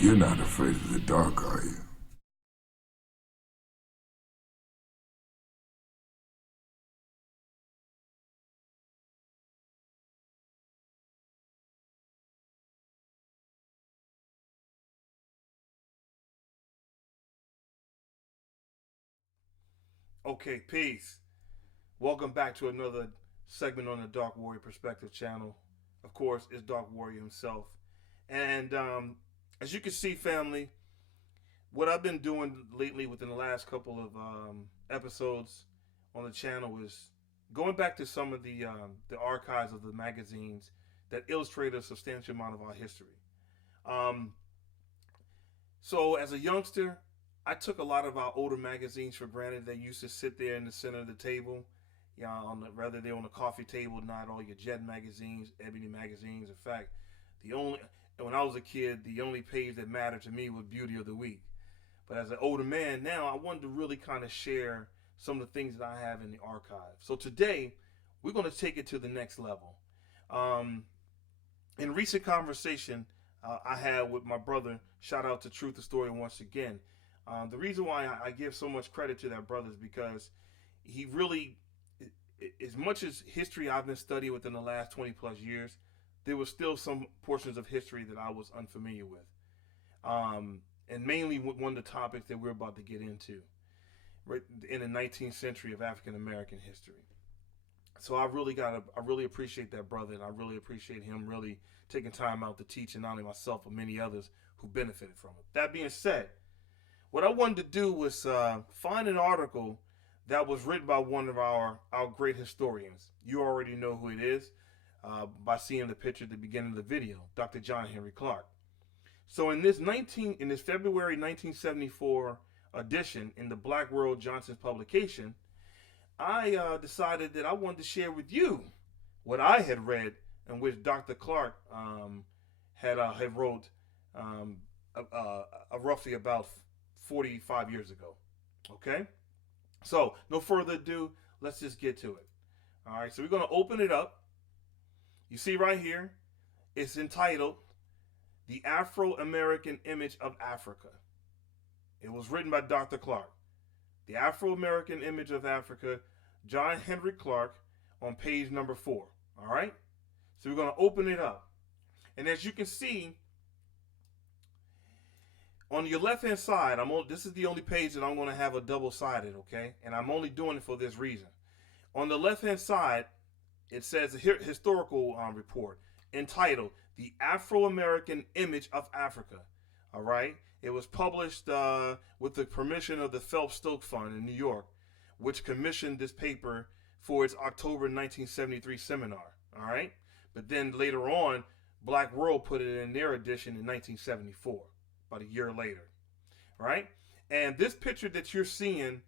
You're not afraid of the dark, are you? Okay, peace. Welcome back to another segment on the Dark Warrior Perspective channel. Of course, it's Dark Warrior himself. And as you can see, family, what I've been doing lately within the last couple of episodes on the channel is going back to some of the archives of the magazines that illustrate a substantial amount of our history. Um, so, as a youngster, I took a lot of our older magazines for granted. They used to sit there in the center of the table, rather they're on the coffee table, not all your Jet magazines, Ebony magazines. In fact, the only when I was a kid, the only page that mattered to me was Beauty of the Week. But as an older man now, I wanted to really kind of share some of the things that I have in the archive. So today, we're going to take it to the next level. Um, in recent conversation I had with my brother, shout out to Truth the Story once again. The reason why I give so much credit to that brother is because he really, as much as history I've been studying within the last 20 plus years, there was still some portions of history that I was unfamiliar with. And mainly with one of the topics that we're about to get into, right, in the 19th century of African American history. So I really appreciate that brother, and I really appreciate him really taking time out to teach, and not only myself but many others who benefited from it. That being said, what I wanted to do was find an article that was written by one of our great historians. You already know who it is by seeing the picture at the beginning of the video, Dr. John Henry Clarke. So in this February 1974 edition in the Black World Johnson's publication, I decided that I wanted to share with you what I had read, in which Dr. Clarke had wrote um, roughly about 45 years ago. Okay, so no further ado, let's just get to it. All right, so we're going to open it up. You see right here, it's entitled "The Afro-American Image of Africa." It was written by Dr. Clarke. The Afro-American Image of Africa, John Henry Clarke, on page number 4. All right? So we're going to open it up. And as you can see, on your left-hand side, this is the only page that I'm going to have a double-sided, okay? And I'm only doing it for this reason. On the left-hand side, it says a historical report entitled "The Afro-American Image of Africa." All right? It was published with the permission of the Phelps-Stokes Fund in New York, which commissioned this paper for its October 1973 seminar. All right? But then later on, Black World put it in their edition in 1974, about a year later. All right? And this picture that you're seeing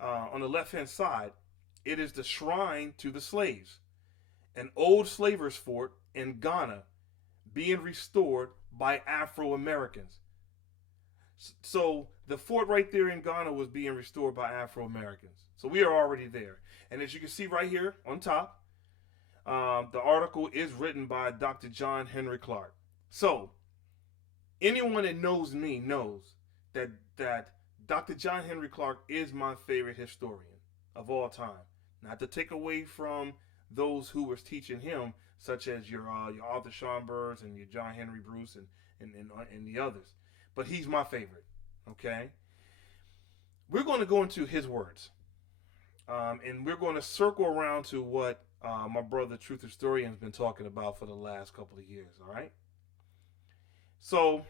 on the left-hand side, it is the shrine to the slaves, an old slavers' fort in Ghana being restored by Afro-Americans. So the fort right there in Ghana was being restored by Afro-Americans. So we are already there. And as you can see right here on top, the article is written by Dr. John Henry Clarke. So anyone that knows me knows that Dr. John Henry Clarke is my favorite historian of all time. Not to take away from those who was teaching him, such as your Arthur Schomburg and your John Henry Bruce and the others. But he's my favorite. Okay, we're going to go into his words, and we're going to circle around to what my brother Truth Historian has been talking about for the last couple of years. All right. So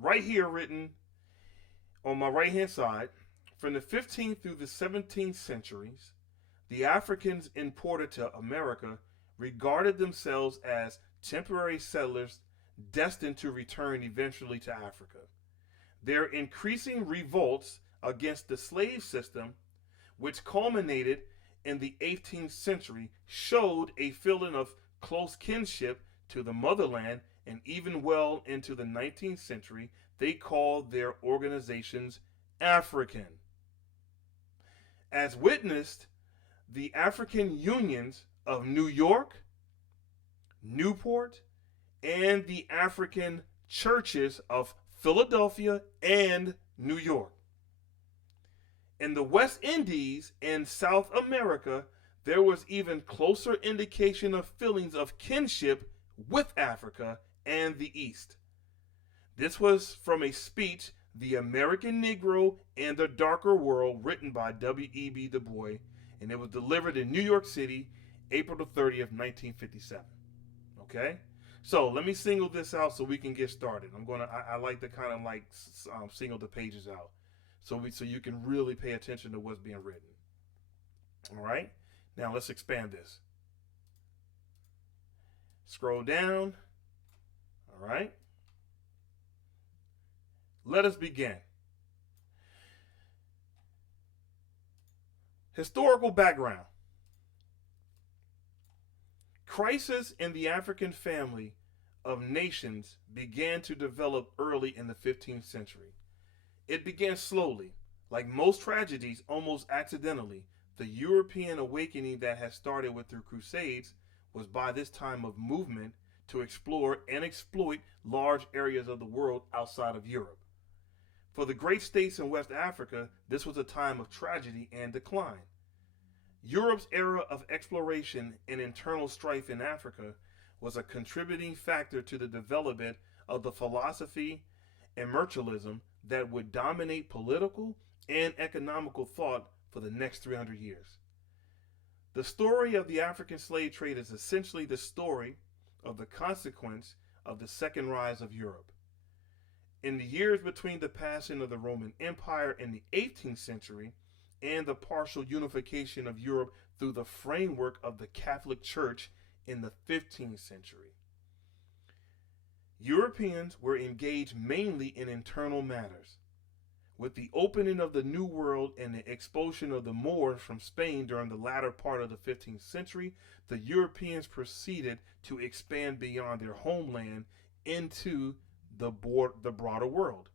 right here, written on my right hand side, from the 15th through the 17th centuries, the Africans imported to America regarded themselves as temporary settlers destined to return eventually to Africa. Their increasing revolts against the slave system, which culminated in the 18th century, showed a feeling of close kinship to the motherland, and even well into the 19th century, they called their organizations African. As witnessed the African unions of New York, Newport, and the African churches of Philadelphia, and New York. In the West Indies and South America, there was even closer indication of feelings of kinship with Africa and the East. This was from a speech, The American Negro and the Darker World, written by W.E.B. Du Bois, and it was delivered in New York City, April the 30th, 1957. Okay? So let me single this out so we can get started. I like to kind of like single the pages out so you can really pay attention to what's being written. All right? Now let's expand this. Scroll down. All right? Let us begin. Historical background. Crisis in the African family of nations began to develop early in the 15th century. It began slowly, like most tragedies, almost accidentally. The European awakening that had started with the Crusades was by this time of movement to explore and exploit large areas of the world outside of Europe. For the great states in West Africa, this was a time of tragedy and decline. Europe's era of exploration and internal strife in Africa was a contributing factor to the development of the philosophy and mercantilism that would dominate political and economical thought for the next 300 years. The story of the African slave trade is essentially the story of the consequence of the second rise of Europe. In the years between the passing of the Roman Empire in the 18th century and the partial unification of Europe through the framework of the Catholic Church in the 15th century, Europeans were engaged mainly in internal matters. With the opening of the New World and the expulsion of the Moors from Spain during the latter part of the 15th century, the Europeans proceeded to expand beyond their homeland into the broader world.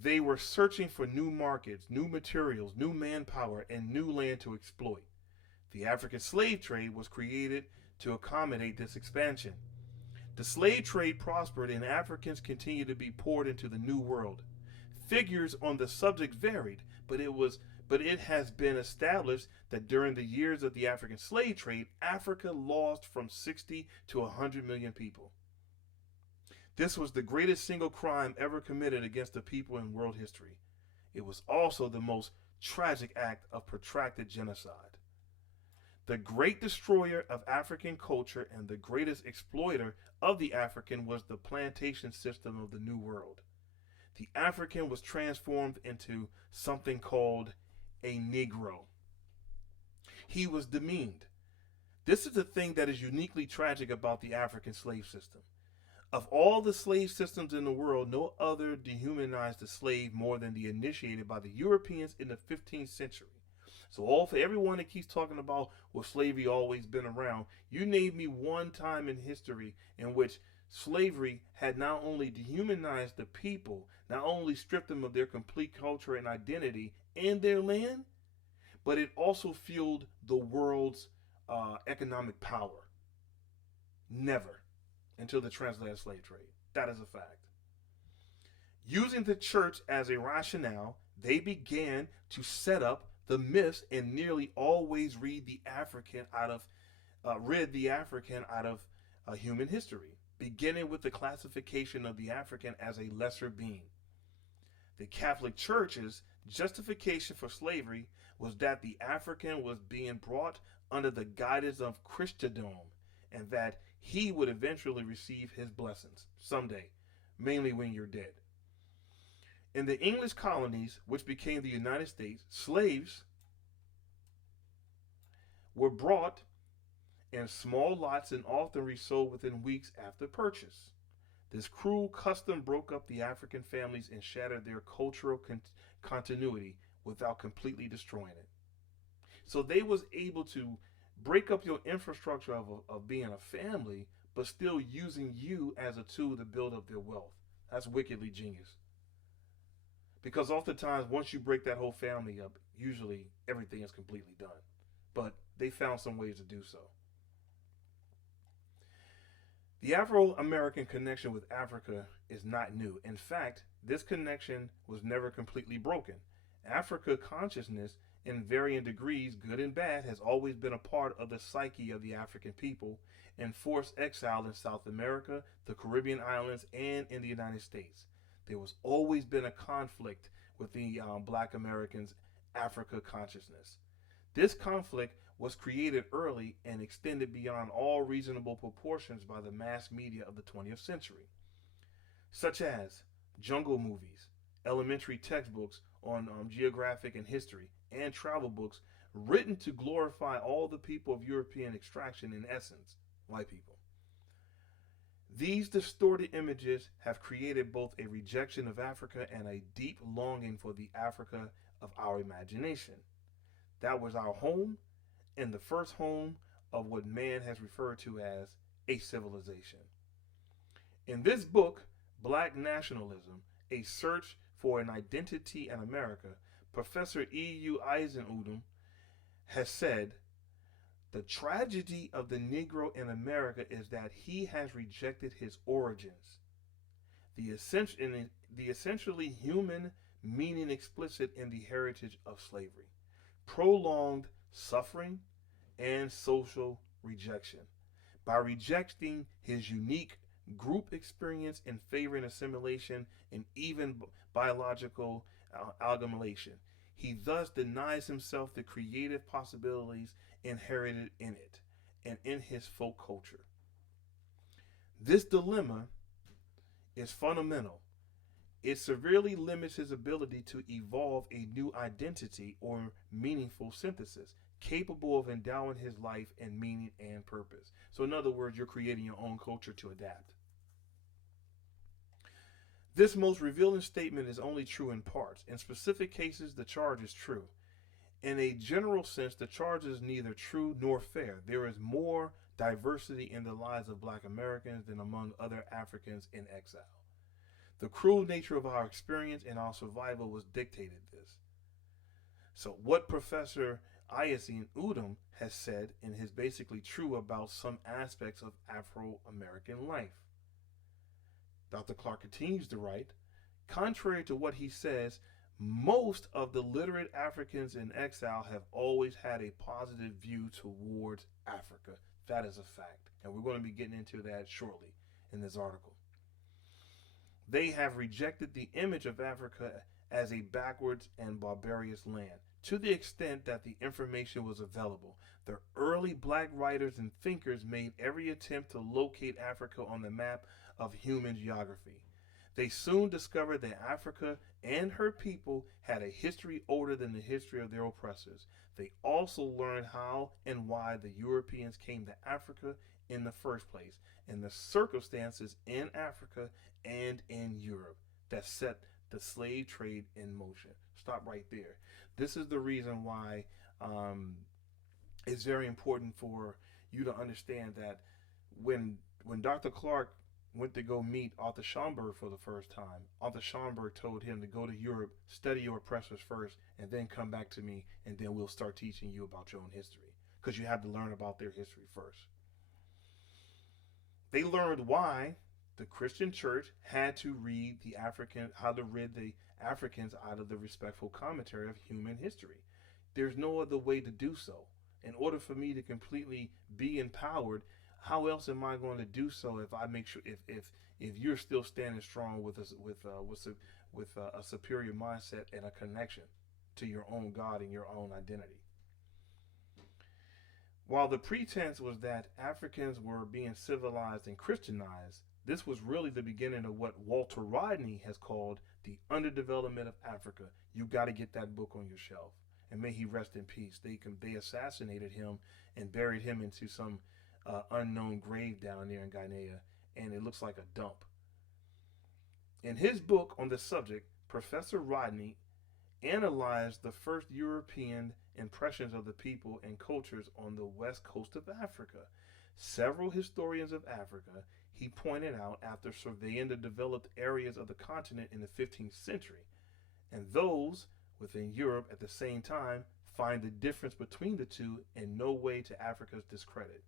They were searching for new markets, new materials, new manpower, and new land to exploit. The African slave trade was created to accommodate this expansion. The slave trade prospered and Africans continued to be poured into the New World. Figures on the subject varied, but it has been established that during the years of the African slave trade, Africa lost from 60 to 100 million people. This was the greatest single crime ever committed against the people in world history. It was also the most tragic act of protracted genocide. The great destroyer of African culture and the greatest exploiter of the African was the plantation system of the New World. The African was transformed into something called a Negro. He was demeaned. This is the thing that is uniquely tragic about the African slave system. Of all the slave systems in the world, no other dehumanized the slave more than the initiated by the Europeans in the 15th century. So for everyone that keeps talking about, well, slavery always been around, you name me one time in history in which slavery had not only dehumanized the people, not only stripped them of their complete culture and identity and their land, but it also fueled the world's economic power. Never. Until the transatlantic slave trade. That is a fact. Using the church as a rationale, they began to set up the myths and nearly always rid the African out of human history, beginning with the classification of the African as a lesser being. The Catholic Church's justification for slavery was that the African was being brought under the guidance of Christendom and that he would eventually receive his blessings someday, mainly when you're dead. In the English colonies, which became the United States, slaves were brought in small lots and often resold within weeks after purchase. This cruel custom broke up the African families and shattered their cultural continuity without completely destroying it. So they was able to break up your infrastructure of being a family, but still using you as a tool to build up their wealth. That's wickedly genius. Because oftentimes, once you break that whole family up, usually everything is completely done. But they found some ways to do so. The Afro-American connection with Africa is not new. In fact, this connection was never completely broken. Africa consciousness, in varying degrees, good and bad, has always been a part of the psyche of the African people, and forced exile in South America, the Caribbean islands, and in the United States. There was always been a conflict with the Black Americans' Africa consciousness. This conflict was created early and extended beyond all reasonable proportions by the mass media of the 20th century, such as jungle movies, elementary textbooks on geographic and history, and travel books written to glorify all the people of European extraction, in essence, white people. These distorted images have created both a rejection of Africa and a deep longing for the Africa of our imagination. That was our home, and the first home of what man has referred to as a civilization. In this book, Black Nationalism, A Search for an Identity in America, Professor E.U. Eisenudem has said, the tragedy of the Negro in America is that he has rejected his origins, the essentially human meaning explicit in the heritage of slavery, prolonged suffering, and social rejection. By rejecting his unique group experience in favoring assimilation and even biological amalgamation, he thus denies himself the creative possibilities inherited in it and in his folk culture. This dilemma is fundamental. It severely limits his ability to evolve a new identity or meaningful synthesis, capable of endowing his life in meaning and purpose. So, in other words, you're creating your own culture to adapt. This most revealing statement is only true in parts. In specific cases, the charge is true. In a general sense, the charge is neither true nor fair. There is more diversity in the lives of Black Americans than among other Africans in exile. The cruel nature of our experience and our survival was dictated this. So what Professor Eisenudem has said and is basically true about some aspects of Afro-American life. Dr. Clarke continues to write, contrary to what he says, most of the literate Africans in exile have always had a positive view towards Africa. That is a fact. And we're going to be getting into that shortly in this article. They have rejected the image of Africa as a backwards and barbarous land. To the extent that the information was available, the early Black writers and thinkers made every attempt to locate Africa on the map of human geography. They soon discovered that Africa and her people had a history older than the history of their oppressors. They also learned how and why the Europeans came to Africa in the first place, and the circumstances in Africa and in Europe that set the slave trade in motion. Stop right there. This is the reason why it's very important for you to understand that when Dr. Clarke went to go meet Arthur Schomburg for the first time, Arthur Schomburg told him to go to Europe, study your oppressors first, and then come back to me, and then we'll start teaching you about your own history, because you have to learn about their history first. They learned why the Christian church had to how to rid the Africans out of the respectful commentary of human history. There's no other way to do so. In order for me to completely be empowered, how else am I going to do so if I make sure if you're still standing strong with a superior mindset and a connection to your own God and your own identity? While the pretense was that Africans were being civilized and Christianized, this was really the beginning of what Walter Rodney has called the underdevelopment of Africa. You got to get that book on your shelf, and may he rest in peace. They assassinated him and buried him into some unknown grave down there in Guinea, and it looks like a dump. In his book on the subject, Professor Rodney analyzed the first European impressions of the people and cultures on the west coast of Africa. Several historians of Africa, he pointed out, after surveying the developed areas of the continent in the 15th century, and those within Europe at the same time, find the difference between the two in no way to Africa's discredit.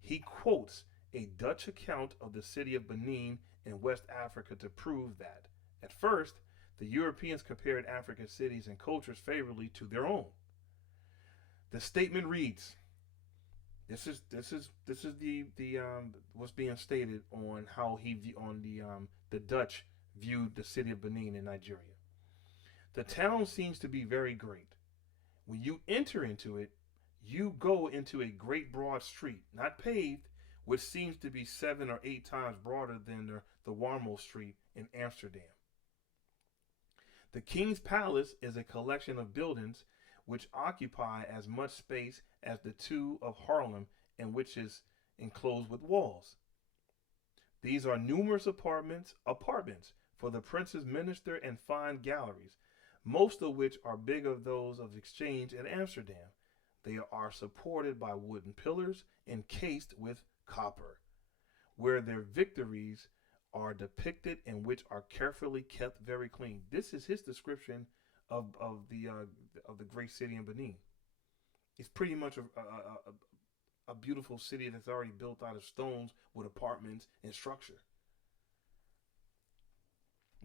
He quotes a Dutch account of the city of Benin in West Africa to prove that, at first, the Europeans compared African cities and cultures favorably to their own. The statement reads, this is the what's being stated on how the Dutch viewed the city of Benin in Nigeria. The town seems to be very great. When you enter into it, you go into a great broad street, not paved, which seems to be 7 or 8 times broader than the Warmo Street in Amsterdam. The King's Palace is a collection of buildings which occupy as much space as the two of Harlem, and which is enclosed with walls. These are numerous apartments for the prince's minister and fine galleries, most of which are big of those of exchange in Amsterdam. They are supported by wooden pillars encased with copper, where their victories are depicted and which are carefully kept very clean. This is his description of the great city in Benin. It's pretty much a beautiful city that's already built out of stones with apartments and structure.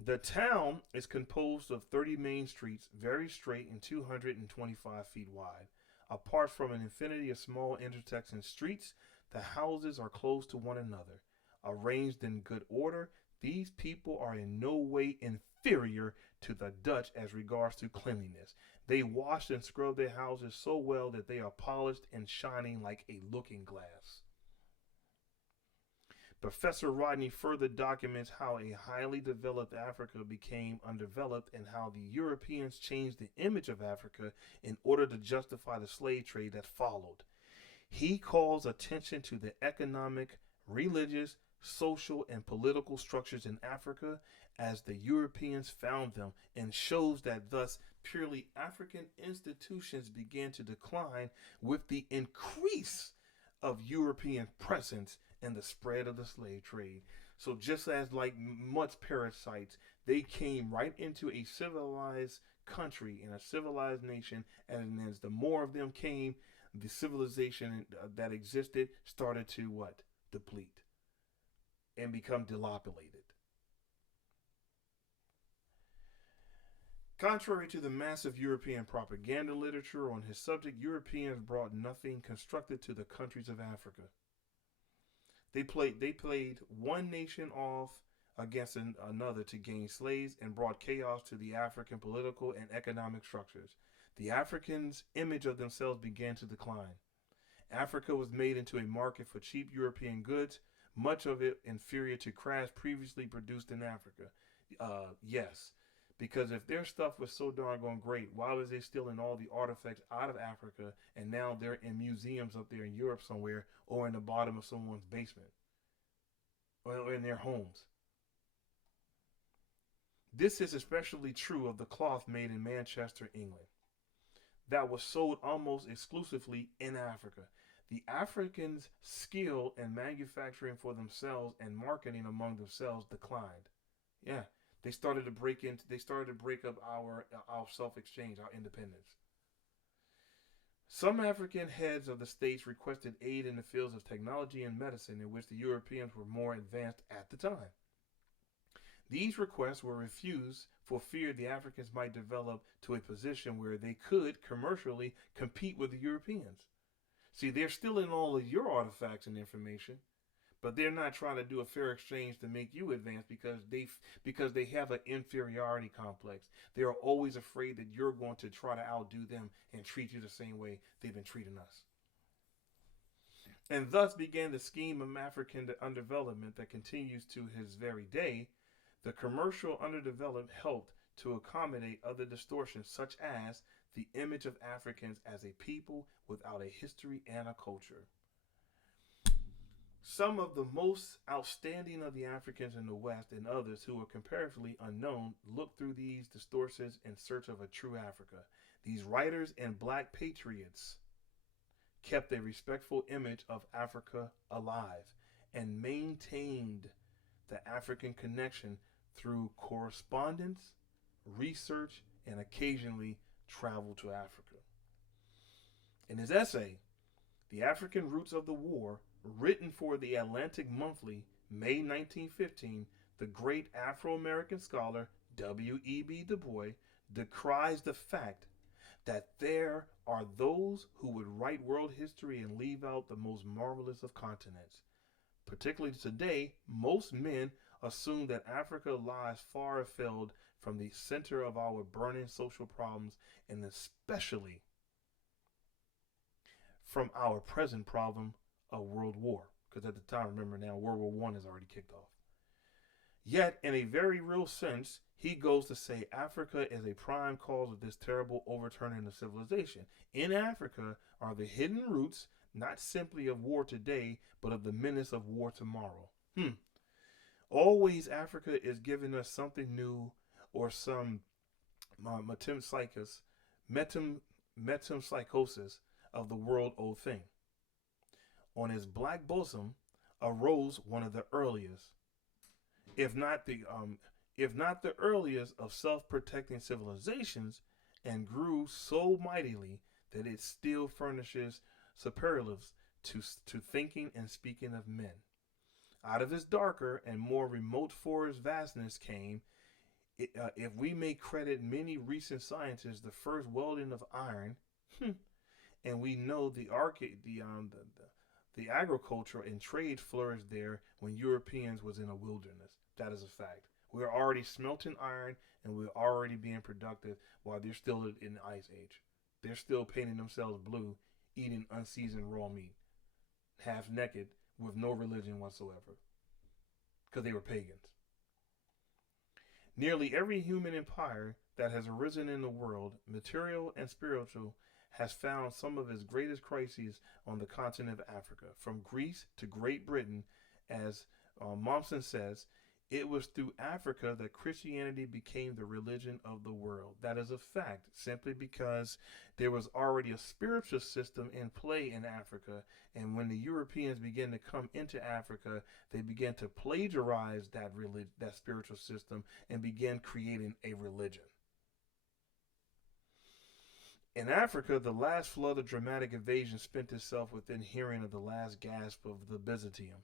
The town is composed of 30 main streets, very straight and 225 feet wide. Apart from an infinity of small intersection streets, the houses are close to one another. Arranged in good order, these people are in no way inferior to the Dutch as regards to cleanliness. They wash and scrub their houses so well that they are polished and shining like a looking glass. Professor Rodney further documents how a highly developed Africa became undeveloped and how the Europeans changed the image of Africa in order to justify the slave trade that followed. He calls attention to the economic, religious, social, and political structures in Africa as the Europeans found them, and shows that thus purely African institutions began to decline with the increase of European presence and the spread of the slave trade. So just as like much parasites, they came right into a civilized country and a civilized nation, and as the more of them came, the civilization that existed started to what? Deplete and become dilapided. Contrary to the massive European propaganda literature on his subject, Europeans brought nothing constructive to the countries of Africa. They played one nation off against another to gain slaves and brought chaos to the African political and economic structures. The Africans' image of themselves began to decline. Africa was made into a market for cheap European goods, much of it inferior to crafts previously produced in Africa. Yes, because if their stuff was so darn great, why was they stealing all the artifacts out of Africa and now they're in museums up there in Europe somewhere or in the bottom of someone's basement or in their homes? This is especially true of the cloth made in Manchester, England, that was sold almost exclusively in Africa. The Africans' skill in manufacturing for themselves and marketing among themselves declined. Yeah, they started to break up our self-exchange, our independence. Some African heads of the states requested aid in the fields of technology and medicine, in which the Europeans were more advanced at the time. These requests were refused for fear the Africans might develop to a position where they could commercially compete with the Europeans. See, they're stealing all of your artifacts and information, but they're not trying to do a fair exchange to make you advance because they have an inferiority complex. They are always afraid that you're going to try to outdo them and treat you the same way they've been treating us. And thus began the scheme of African underdevelopment that continues to his very day. The commercial underdevelopment helped to accommodate other distortions, such as the image of Africans as a people without a history and a culture. Some of the most outstanding of the Africans in the West and others who are comparatively unknown look through these distortions in search of a true Africa. These writers and black patriots kept a respectful image of Africa alive and maintained the African connection through correspondence, research, and occasionally travel to Africa. In his essay, The African Roots of the War, written for the Atlantic Monthly, May 1915, the great Afro-American scholar W.E.B. Du Bois decries the fact that there are those who would write world history and leave out the most marvelous of continents. Particularly today, most men assume that Africa lies far afield from the center of our burning social problems, and especially from our present problem of world war. Because at the time, remember now, World War I has already kicked off. Yet, in a very real sense, he goes to say Africa is a prime cause of this terrible overturning of civilization. In Africa are the hidden roots, not simply of war today, but of the menace of war tomorrow. Always Africa is giving us something new, or some metempsychosis of the world old thing. On his black bosom arose one of the earliest, if not the earliest, of self-protecting civilizations, and grew so mightily that it still furnishes superlatives to thinking and speaking of men. Out of its darker and more remote forest vastness came, if we may credit many recent scientists, the first welding of iron, and we know the agriculture and trade flourished there when Europeans was in a wilderness. That is a fact. We're already smelting iron, and we're already being productive while they're still in the Ice Age. They're still painting themselves blue, eating unseasoned raw meat, half naked, with no religion whatsoever, because they were pagans. Nearly every human empire that has arisen in the world, material and spiritual, has found some of its greatest crises on the continent of Africa. From Greece to Great Britain, as Mommsen says, it was through Africa that Christianity became the religion of the world. That is a fact, simply because there was already a spiritual system in play in Africa, and when the Europeans began to come into Africa, they began to plagiarize that spiritual system and began creating a religion. In Africa, the last flood of dramatic invasion spent itself within hearing of the last gasp of the Byzantium.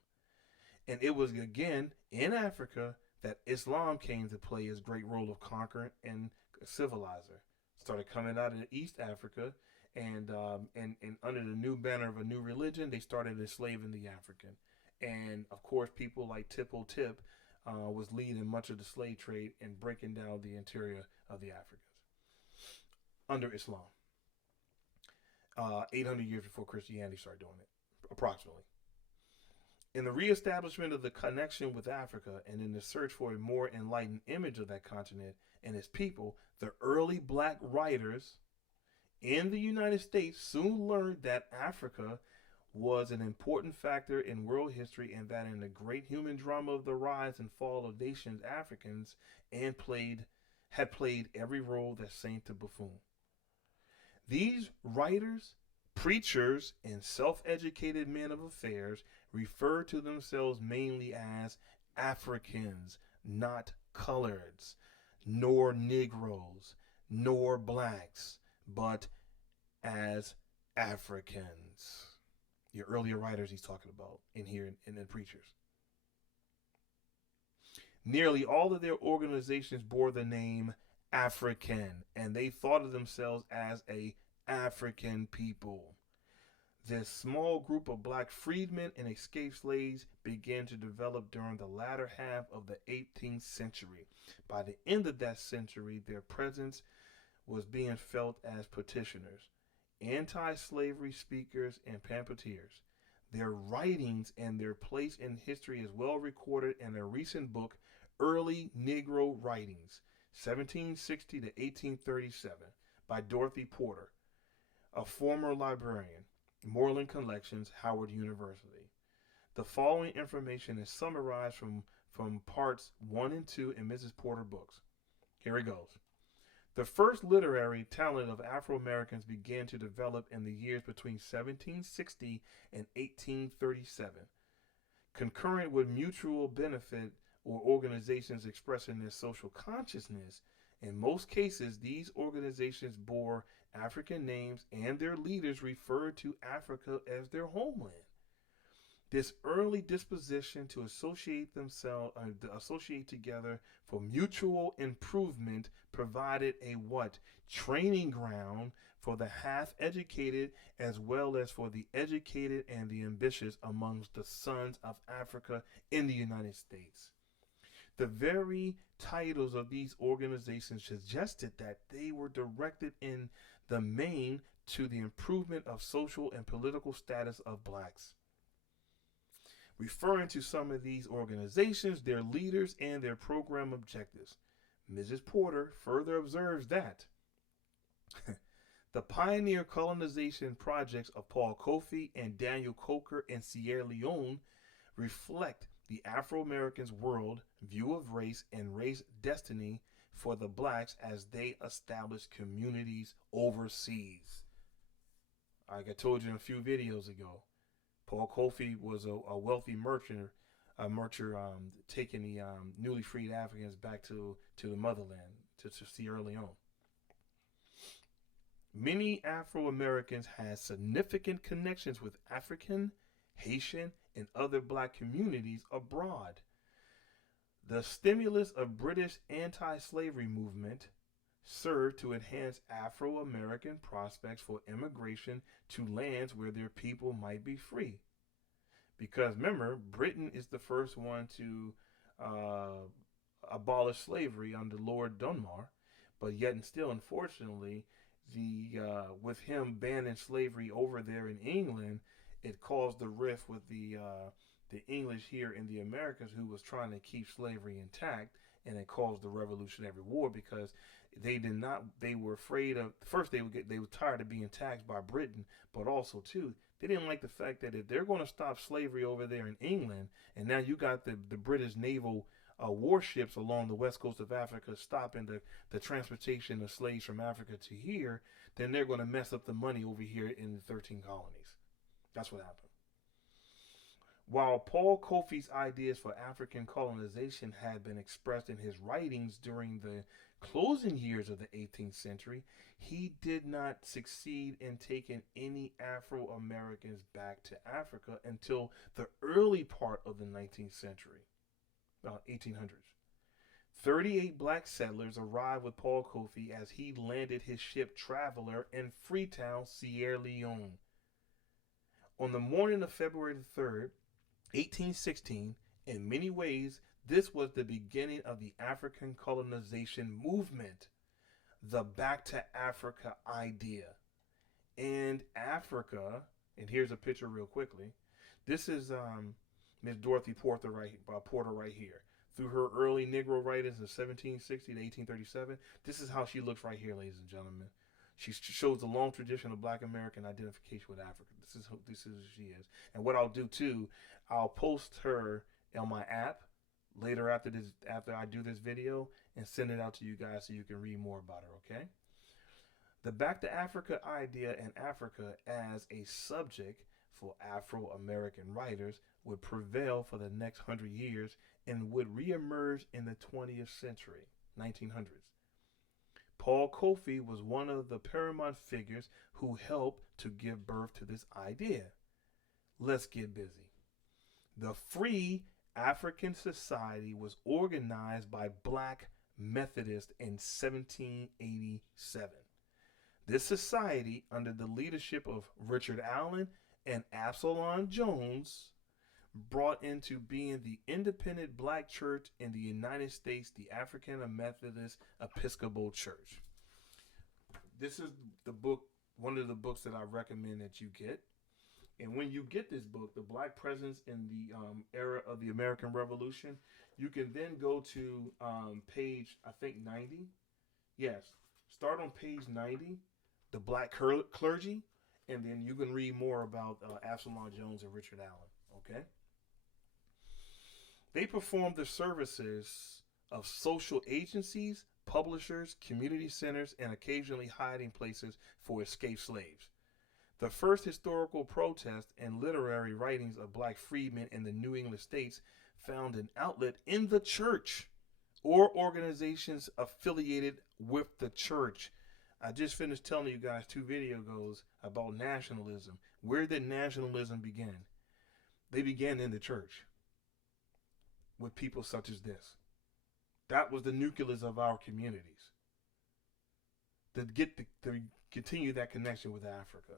And it was again in Africa that Islam came to play its great role of conqueror and civilizer. Started coming out of East Africa, and under the new banner of a new religion, they started enslaving the African. And of course, people like Tip was leading much of the slave trade and breaking down the interior of the Africans under Islam. 800 years before Christianity started doing it, approximately. In the reestablishment of the connection with Africa and in the search for a more enlightened image of that continent and its people, the early black writers in the United States soon learned that Africa was an important factor in world history, and that in the great human drama of the rise and fall of nations, Africans had played every role that saint to buffoon. These writers, preachers, and self-educated men of affairs refer to themselves mainly as Africans, not coloreds, nor Negroes, nor blacks, but as Africans. Your earlier writers he's talking about in here, and the preachers. Nearly all of their organizations bore the name African, and they thought of themselves as a African people. This small group of black freedmen and escaped slaves began to develop during the latter half of the 18th century. By the end of that century, their presence was being felt as petitioners, anti-slavery speakers, and pamphleteers. Their writings and their place in history is well recorded in a recent book, Early Negro Writings, 1760 to 1837, by Dorothy Porter, a former librarian, Moreland Collections, Howard University. The following information is summarized from parts 1 and 2 in Mrs. Porter books. Here it goes. The first literary talent of Afro-Americans began to develop in the years between 1760 and 1837. Concurrent with mutual benefit or organizations expressing their social consciousness, in most cases, these organizations bore African names and their leaders referred to Africa as their homeland. This early disposition to associate together for mutual improvement provided a what? Training ground for the half-educated as well as for the educated and the ambitious amongst the sons of Africa in the United States. The very titles of these organizations suggested that they were directed in the main to the improvement of social and political status of blacks. Referring to some of these organizations, their leaders, and their program objectives, Mrs. Porter further observes that the pioneer colonization projects of Paul Kofi and Daniel Coker in Sierra Leone reflect the Afro-Americans' world view of race and race destiny for the blacks as they establish communities overseas. Like I told you in a few videos ago, Paul Kofi was a wealthy merchant, taking the newly freed Africans back to the motherland, to Sierra Leone. Many Afro-Americans had significant connections with African, Haitian, and other black communities abroad. The stimulus of British anti-slavery movement served to enhance Afro-American prospects for immigration to lands where their people might be free. Because remember, Britain is the first one to abolish slavery under Lord Dunmore, but yet and still, unfortunately, with him banning slavery over there in England, it caused the rift with the English here in the Americas, who was trying to keep slavery intact, and it caused the Revolutionary War because they were afraid of, first they were tired of being taxed by Britain, but also too, they didn't like the fact that if they're going to stop slavery over there in England, and now you got the British naval warships along the west coast of Africa stopping the transportation of slaves from Africa to here, then they're going to mess up the money over here in the 13 colonies. That's what happened. While Paul Kofi's ideas for African colonization had been expressed in his writings during the closing years of the 18th century, he did not succeed in taking any Afro-Americans back to Africa until the early part of the 19th century, about 1800s. 38 black settlers arrived with Paul Kofi as he landed his ship Traveler in Freetown, Sierra Leone. On the morning of February the 3rd, 1816, in many ways, this was the beginning of the African colonization movement, the Back to Africa idea. And Africa, and here's a picture real quickly. This is Miss Dorothy Porter right here. Through her early Negro writings in 1760 to 1837, this is how she looks right here, ladies and gentlemen. She shows the long tradition of Black American identification with Africa. This is who she is. And what I'll do too, I'll post her on my app later after I do this video and send it out to you guys so you can read more about her, okay? The Back to Africa idea and Africa as a subject for Afro-American writers would prevail for the next 100 years and would reemerge in the 20th century, 1900s. Paul Kofi was one of the paramount figures who helped to give birth to this idea. Let's get busy. The Free African Society was organized by Black Methodists in 1787. This society, under the leadership of Richard Allen and Absalom Jones, brought into being the independent black church in the United States, the African Methodist Episcopal Church. This is the book, one of the books that I recommend that you get. And when you get this book, The Black Presence in the Era of the American Revolution, you can then go to page, I think, 90. Yes, start on page 90, The Black Clergy, and then you can read more about Absalom Jones and Richard Allen, okay? They performed the services of social agencies, publishers, community centers, and occasionally hiding places for escaped slaves. The first historical protest and literary writings of black freedmen in the New England states found an outlet in the church or organizations affiliated with the church. I just finished telling you guys 2 videos ago about nationalism. Where did nationalism begin? They began in the church with people such as this. That was the nucleus of our communities. To continue that connection with Africa.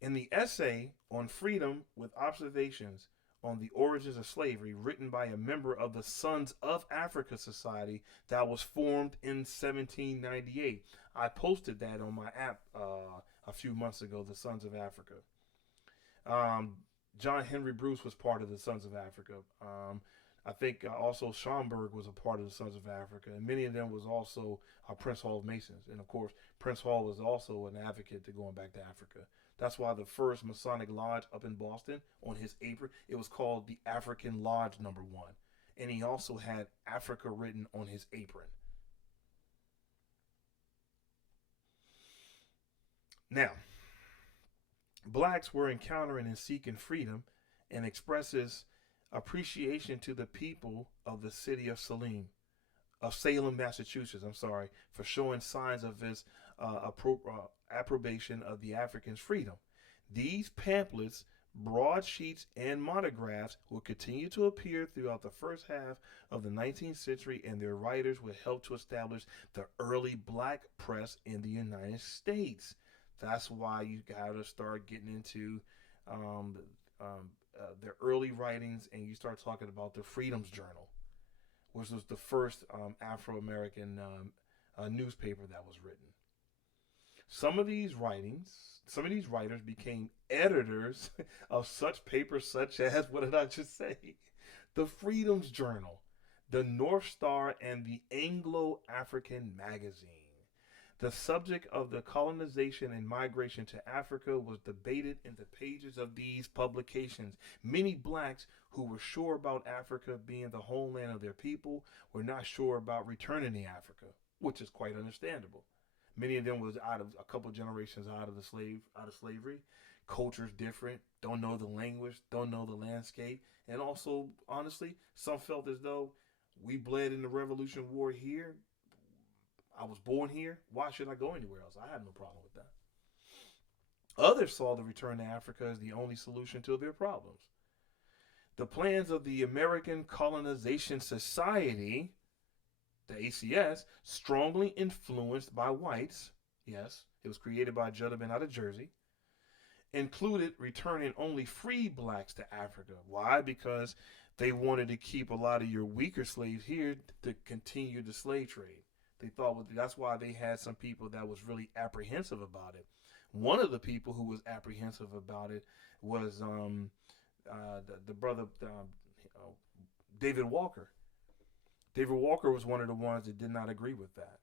In the essay on freedom with observations on the origins of slavery, written by a member of the Sons of Africa Society that was formed in 1798, I posted that on my app a few months ago, the Sons of Africa. John Henry Bruce was part of the Sons of Africa. I think also Schomburg was a part of the Sons of Africa, and many of them was also Prince Hall Masons. And of course, Prince Hall was also an advocate to going back to Africa. That's why the first Masonic Lodge up in Boston, on his apron, it was called the African Lodge No. 1. And he also had Africa written on his apron. Now, blacks were encountering and seeking freedom, and expresses appreciation to the people of the city of Salem, Massachusetts, for showing signs of his approbation of the Africans' freedom. These pamphlets, broadsheets, and monographs will continue to appear throughout the first half of the 19th century, and their writers will help to establish the early black press in the United States. That's why you got to start getting into their early writings, and you start talking about the Freedom's Journal, which was the first Afro-American newspaper that was written. Some of these writers became editors of such papers such as, what did I just say? The Freedom's Journal, the North Star, and the Anglo-African Magazine. The subject of the colonization and migration to Africa was debated in the pages of these publications. Many blacks who were sure about Africa being the homeland of their people were not sure about returning to Africa, which is quite understandable. Many of them was out of a couple generations out of slavery. Culture's different, don't know the language, don't know the landscape, and also, honestly, some felt as though we bled in the Revolution War here. I was born here. Why should I go anywhere else? I have no problem with that. Others saw the return to Africa as the only solution to their problems. The plans of the American Colonization Society, the ACS, strongly influenced by whites, yes, it was created by a gentleman out of Jersey, included returning only free blacks to Africa. Why? Because they wanted to keep a lot of your weaker slaves here to continue the slave trade. They thought that's why they had some people that was really apprehensive about it. One of the people who was apprehensive about it was the brother David Walker. David Walker was one of the ones that did not agree with that,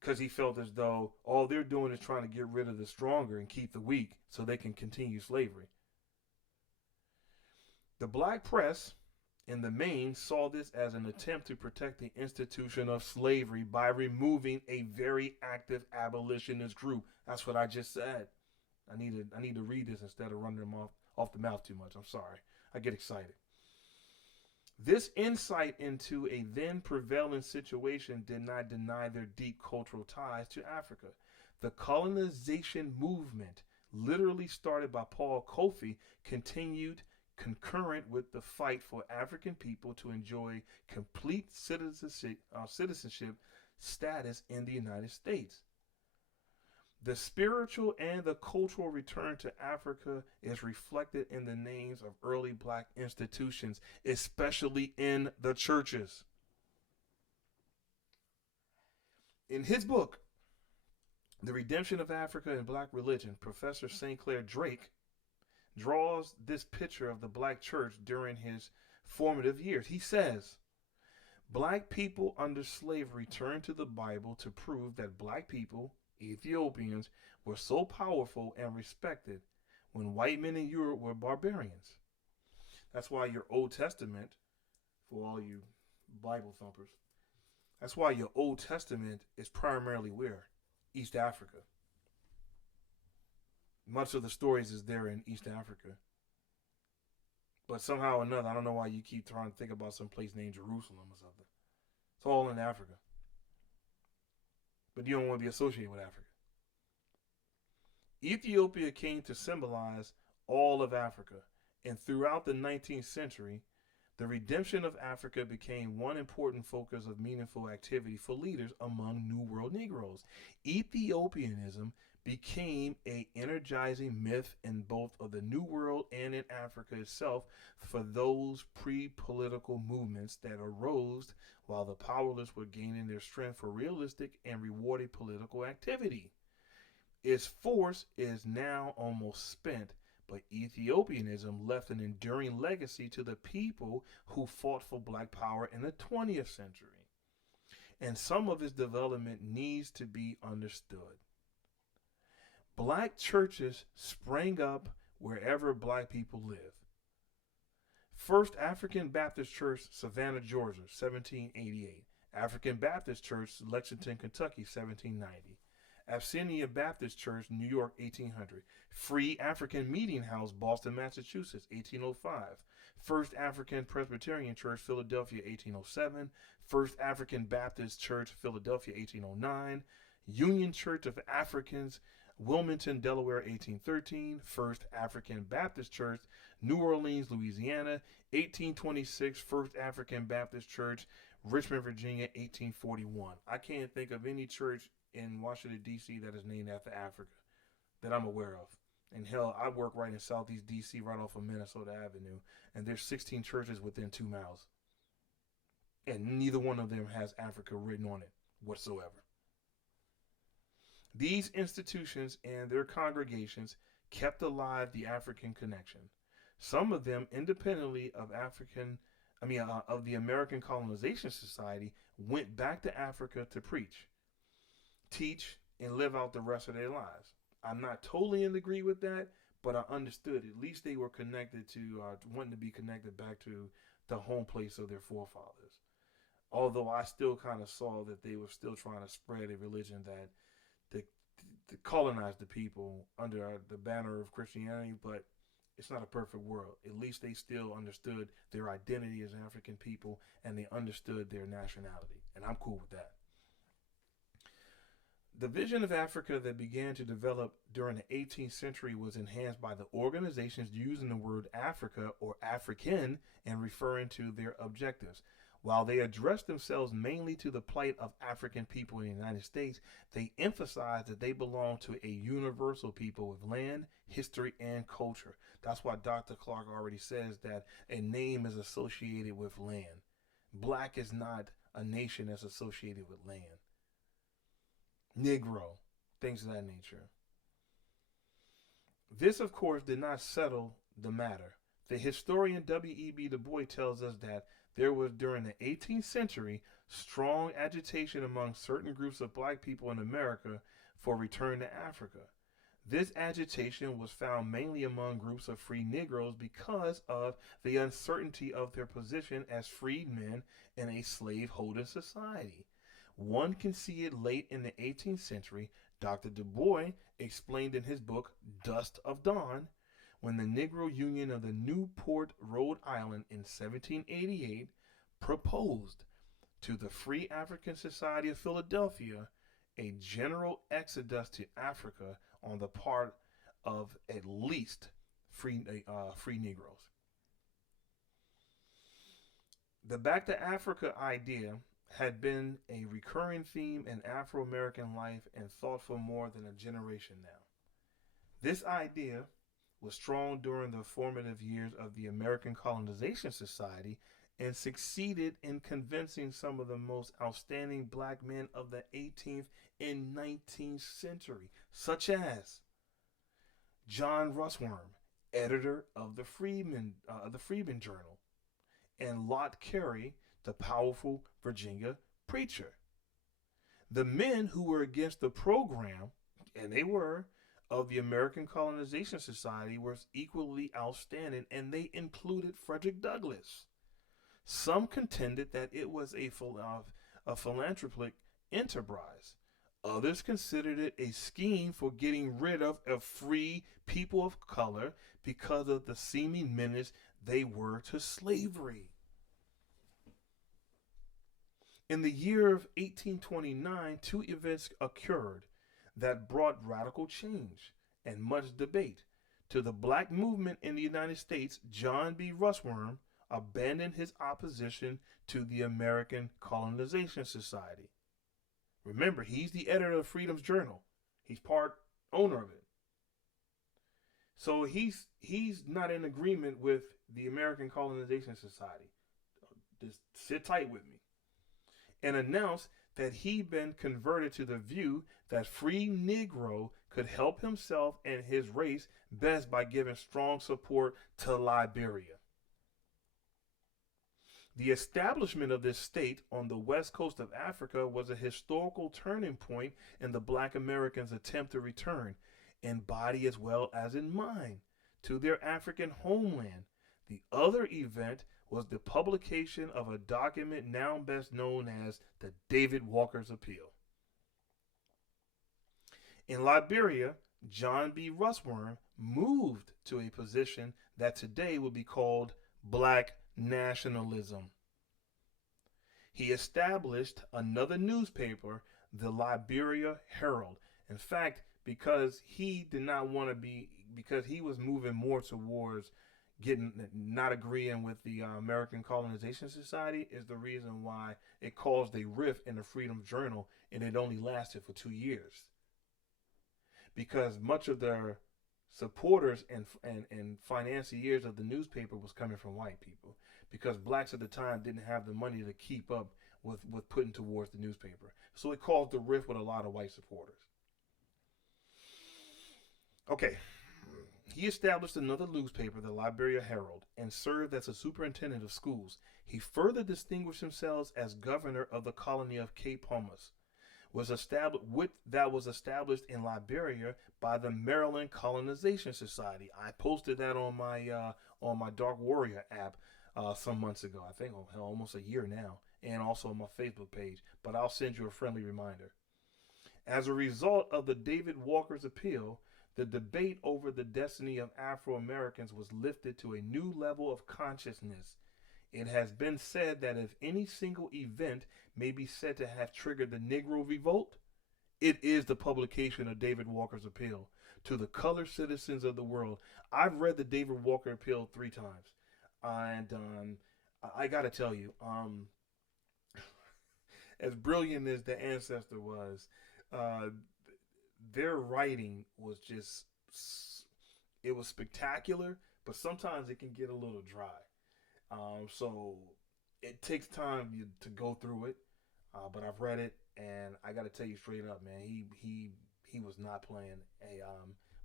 because he felt as though all they're doing is trying to get rid of the stronger and keep the weak so they can continue slavery. The black press, in the main, saw this as an attempt to protect the institution of slavery by removing a very active abolitionist group. That's what I just said. I need to read this instead of running them off the mouth too much. I'm sorry. I get excited. This insight into a then prevailing situation did not deny their deep cultural ties to Africa. The colonization movement, literally started by Paul Kofi, continued concurrent with the fight for African people to enjoy complete citizenship status in the United States. The spiritual and the cultural return to Africa is reflected in the names of early black institutions, especially in the churches. In his book, The Redemption of Africa and Black Religion, Professor St. Clair Drake draws this picture of the black church during his formative years. He says, black people under slavery turned to the Bible to prove that black people, Ethiopians, were so powerful and respected when white men in Europe were barbarians. That's why your Old Testament, for all you Bible thumpers, that's why your Old Testament is primarily where? East Africa. Much of the stories is there in East Africa. But somehow or another, I don't know why you keep trying to think about some place named Jerusalem or something. It's all in Africa. But you don't want to be associated with Africa. Ethiopia came to symbolize all of Africa, and throughout the 19th century, the redemption of Africa became one important focus of meaningful activity for leaders among New World Negroes. Ethiopianism became a energizing myth in both of the New World and in Africa itself for those pre-political movements that arose while the powerless were gaining their strength for realistic and rewarding political activity. Its force is now almost spent, but Ethiopianism left an enduring legacy to the people who fought for black power in the 20th century. And some of its development needs to be understood. Black churches sprang up wherever black people live. First African Baptist Church, Savannah, Georgia, 1788. African Baptist Church, Lexington, Kentucky, 1790. Abyssinia Baptist Church, New York, 1800. Free African Meeting House, Boston, Massachusetts, 1805. First African Presbyterian Church, Philadelphia, 1807. First African Baptist Church, Philadelphia, 1809. Union Church of Africans, Wilmington, Delaware, 1813. First African Baptist Church, New Orleans, Louisiana, 1826. First African Baptist Church, Richmond, Virginia, 1841. I can't think of any church in Washington, D.C. that is named after Africa that I'm aware of. And hell, I work right in Southeast D.C., right off of Minnesota Avenue, and there's 16 churches within 2 miles. And neither one of them has Africa written on it whatsoever. These institutions and their congregations kept alive the African connection. Some of them independently of of the American Colonization Society went back to Africa to preach, teach, and live out the rest of their lives. I'm not totally in agree with that, but I understood. At least they were connected to, wanting to be connected back to the home place of their forefathers. Although I still kind of saw that they were still trying to spread a religion that colonized the people under the banner of Christianity, but it's not a perfect world. At least they still understood their identity as African people, and they understood their nationality, and I'm cool with that. The vision of Africa that began to develop during the 18th century was enhanced by the organizations using the word Africa or African and referring to their objectives. While they addressed themselves mainly to the plight of African people in the United States, they emphasized that they belong to a universal people with land, history, and culture. That's why Dr. Clarke already says that a name is associated with land. Black is not a nation that's associated with land. Negro, things of that nature. This, of course, did not settle the matter. The historian W.E.B. Du Bois tells us that there was, during the 18th century, strong agitation among certain groups of black people in America for return to Africa. This agitation was found mainly among groups of free Negroes because of the uncertainty of their position as freedmen in a slave-holding society. One can see it late in the 18th century. Dr. Du Bois explained in his book, Dust of Dawn, when the Negro Union of the Newport, Rhode Island in 1788 proposed to the Free African Society of Philadelphia a general exodus to Africa on the part of at least free Negroes. The Back to Africa idea had been a recurring theme in Afro-American life and thought for more than a generation now. This idea was strong during the formative years of the American Colonization Society and succeeded in convincing some of the most outstanding black men of the 18th and 19th century, such as John Russwurm, editor of the Freedmen Journal, and Lot Carey, the powerful Virginia preacher. The men who were against the program, and they were, of the American Colonization Society was equally outstanding, and they included Frederick Douglass. Some contended that it was a philanthropic enterprise. Others considered it a scheme for getting rid of a free people of color because of the seeming menace they were to slavery. In the year of 1829, 2 events occurred that brought radical change and much debate. To the black movement in the United States, John B. Russwurm abandoned his opposition to the American Colonization Society. Remember, he's the editor of Freedom's Journal. He's part owner of it. So he's not in agreement with the American Colonization Society. Just sit tight with me. And announced that he'd been converted to the view that free Negro could help himself and his race best by giving strong support to Liberia. The establishment of this state on the west coast of Africa was a historical turning point in the black Americans' attempt to return, in body as well as in mind, to their African homeland. The other event was the publication of a document now best known as the David Walker's Appeal. In Liberia, John B. Russwurm moved to a position that today would be called Black Nationalism. He established another newspaper, the Liberia Herald. In fact, because he was moving more towards not agreeing with the American Colonization Society, is the reason why it caused a rift in the Freedom Journal, and it only lasted for 2 years. Because much of their supporters and financiers of the newspaper was coming from white people, because blacks at the time didn't have the money to keep up with putting towards the newspaper. So it caused a rift with a lot of white supporters. Okay. He established another newspaper, the Liberia Herald, and served as a superintendent of schools. He further distinguished himself as governor of the colony of Cape Palmas, that was established in Liberia by the Maryland Colonization Society. I posted that on my Dark Warrior app some months ago. I think almost a year now, and also on my Facebook page. But I'll send you a friendly reminder. As a result of the David Walker's Appeal, the debate over the destiny of Afro-Americans was lifted to a new level of consciousness. It has been said that if any single event may be said to have triggered the Negro Revolt, it is the publication of David Walker's Appeal to the colored citizens of the world. I've read the David Walker Appeal 3 times, and I got to tell you, as brilliant as the ancestor was, their writing was it was spectacular, but sometimes it can get a little dry. So it takes time to go through it, but I've read it, and I got to tell you straight up, man, he was not playing. Hey,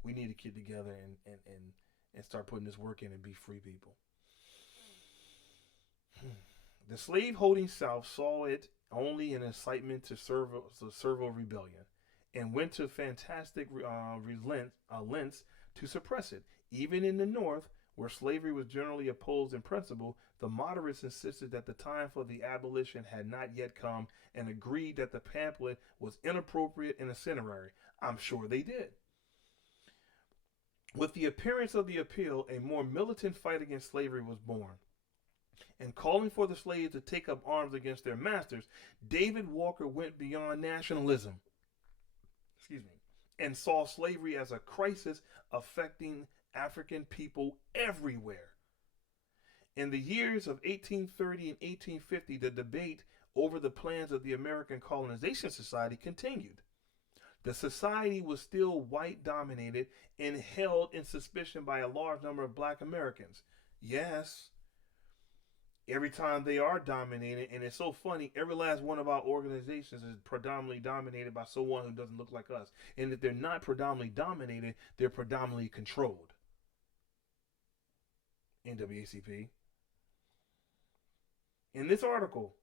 we need to get together and start putting this work in and be free people. The slave-holding South saw it only an incitement to servo rebellion, and went to fantastic lengths to suppress it. Even in the North, where slavery was generally opposed in principle, the moderates insisted that the time for the abolition had not yet come, and agreed that the pamphlet was inappropriate and incendiary. I'm sure they did. With the appearance of the appeal, a more militant fight against slavery was born. And calling for the slaves to take up arms against their masters, David Walker went beyond nationalism. And saw slavery as a crisis affecting African people everywhere. In the years of 1830 and 1850, the debate over the plans of the American Colonization Society continued. The society was still white dominated and held in suspicion by a large number of black Americans. Yes, every time they are dominated, and it's so funny, every last one of our organizations is predominantly dominated by someone who doesn't look like us. And if they're not predominantly dominated, they're predominantly controlled. NAACP. In this article,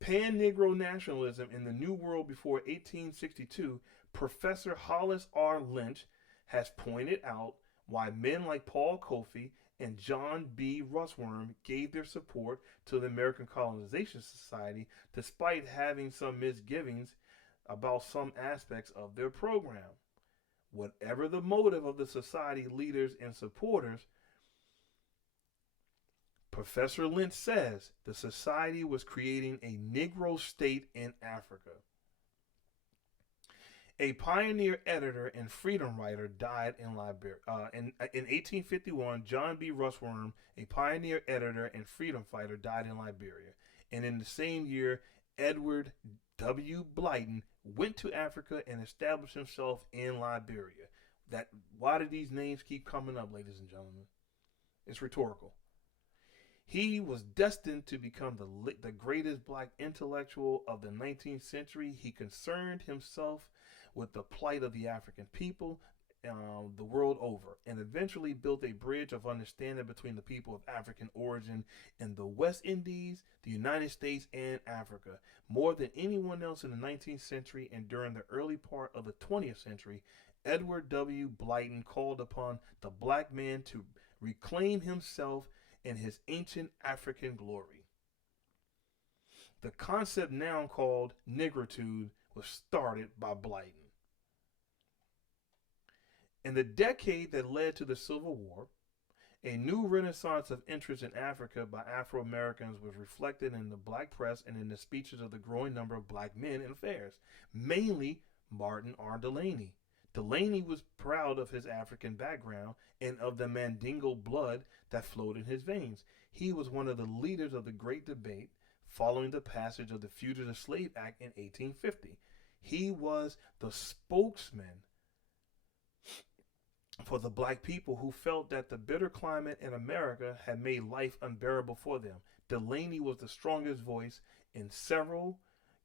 Pan-Negro Nationalism in the New World Before 1862, Professor Hollis R. Lynch has pointed out why men like Paul Kofi and John B. Russwurm gave their support to the American Colonization Society despite having some misgivings about some aspects of their program. Whatever the motive of the society leaders and supporters, Professor Lynch says the society was creating a Negro state in Africa. A pioneer editor and freedom writer died in Liberia. In 1851, John B. Russwurm, a pioneer editor and freedom fighter, died in Liberia. And in the same year, Edward W. Blyton went to Africa and established himself in Liberia. Why do these names keep coming up, ladies and gentlemen? It's rhetorical. He was destined to become the greatest black intellectual of the 19th century. He concerned himself with the plight of the African people the world over, and eventually built a bridge of understanding between the people of African origin in the West Indies, the United States, and Africa. More than anyone else in the 19th century and during the early part of the 20th century, Edward W. Blyton called upon the black man to reclaim himself in his ancient African glory. The concept now called negritude was started by Blyton. In the decade that led to the Civil War, a new renaissance of interest in Africa by Afro-Americans was reflected in the black press and in the speeches of the growing number of black men in affairs, mainly Martin R. Delany. Delany was proud of his African background and of the Mandingo blood that flowed in his veins. He was one of the leaders of the Great Debate following the passage of the Fugitive Slave Act in 1850. He was the spokesman for the black people who felt that the bitter climate in America had made life unbearable for them. Delany was the strongest voice in several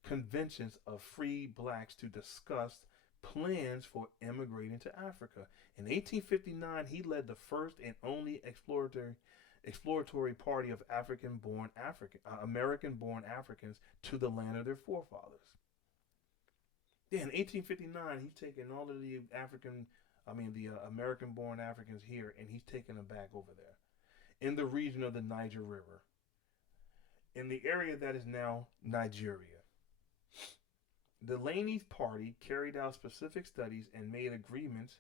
conventions of free blacks to discuss plans for immigrating to Africa. In 1859, he led the first and only exploratory party of American-born Africans to the land of their forefathers. Yeah, in 1859, he's taking all of the American-born Africans here, and he's taking them back over there in the region of the Niger River, in the area that is now Nigeria. Delany's party carried out specific studies and made agreements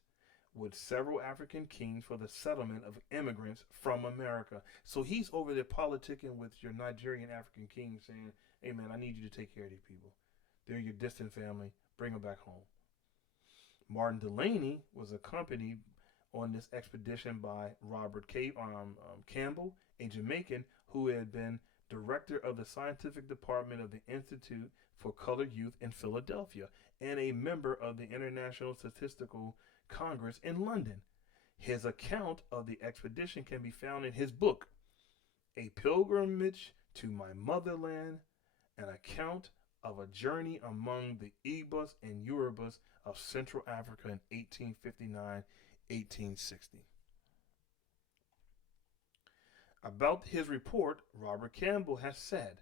with several African kings for the settlement of immigrants from America. So he's over there politicking with your Nigerian African king, saying, hey man, I need you to take care of these people. They're your distant family. Bring them back home. Martin Delany was accompanied on this expedition by Robert Campbell, a Jamaican who had been director of the scientific department of the Institute for Colored Youth in Philadelphia and a member of the International Statistical Congress in London. His account of the expedition can be found in his book, A Pilgrimage to My Motherland, an account of a journey among the Igbos and Yorubas of Central Africa in 1859-1860. About his report, Robert Campbell has said,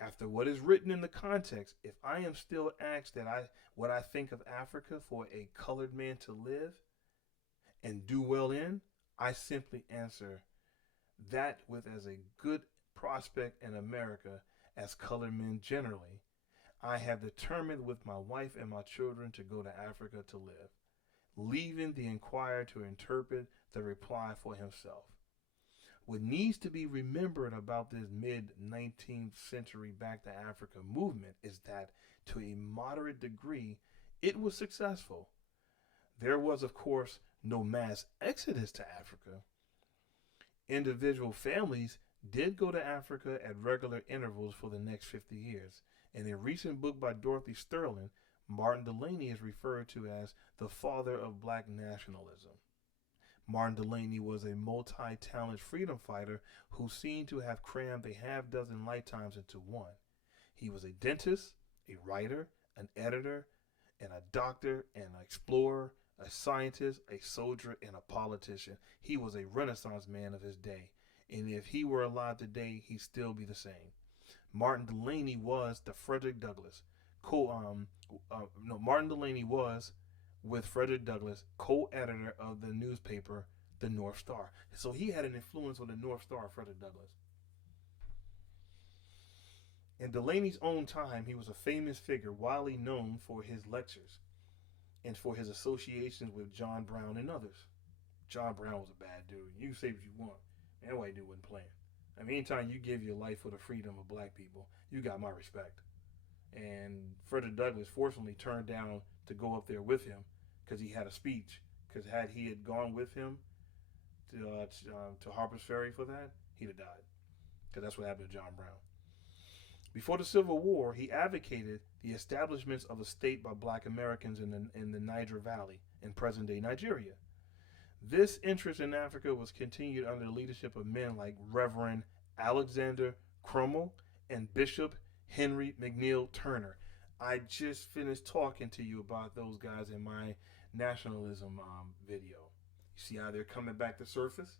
after what is written in the context, if I am still asked what I think of Africa for a colored man to live and do well in, I simply answer that with as a good prospect in America as colored men generally, I have determined with my wife and my children to go to Africa to live, leaving the inquirer to interpret the reply for himself. What needs to be remembered about this mid-19th century Back to Africa movement is that, to a moderate degree, it was successful. There was, of course, no mass exodus to Africa. Individual families did go to Africa at regular intervals for the next 50 years. In a recent book by Dorothy Sterling, Martin Delany is referred to as the father of Black Nationalism. Martin Delany was a multi-talent freedom fighter who seemed to have crammed a half-dozen lifetimes into one. He was a dentist, a writer, an editor, and a doctor, and an explorer, a scientist, a soldier, and a politician. He was a Renaissance man of his day, and if he were alive today, he'd still be the same. Martin Delany was the Frederick Douglass. Martin Delany was, with Frederick Douglass, co-editor of the newspaper, the North Star. So he had an influence on the North Star, Frederick Douglass. In Delany's own time, he was a famous figure, widely known for his lectures and for his associations with John Brown and others. John Brown was a bad dude. You can say what you want. That white dude wasn't playing. I mean, anytime you give your life for the freedom of black people, you got my respect. And Frederick Douglass fortunately turned down to go up there with him because he had a speech. Because had he had gone with him to Harper's Ferry for that, he'd have died. Because that's what happened to John Brown. Before the Civil War, he advocated the establishment of a state by Black Americans in the Niger Valley in present-day Nigeria. This interest in Africa was continued under the leadership of men like Reverend Alexander Crummell and Bishop Henry McNeill Turner. I just finished talking to you about those guys in my nationalism video. You see how they're coming back to surface?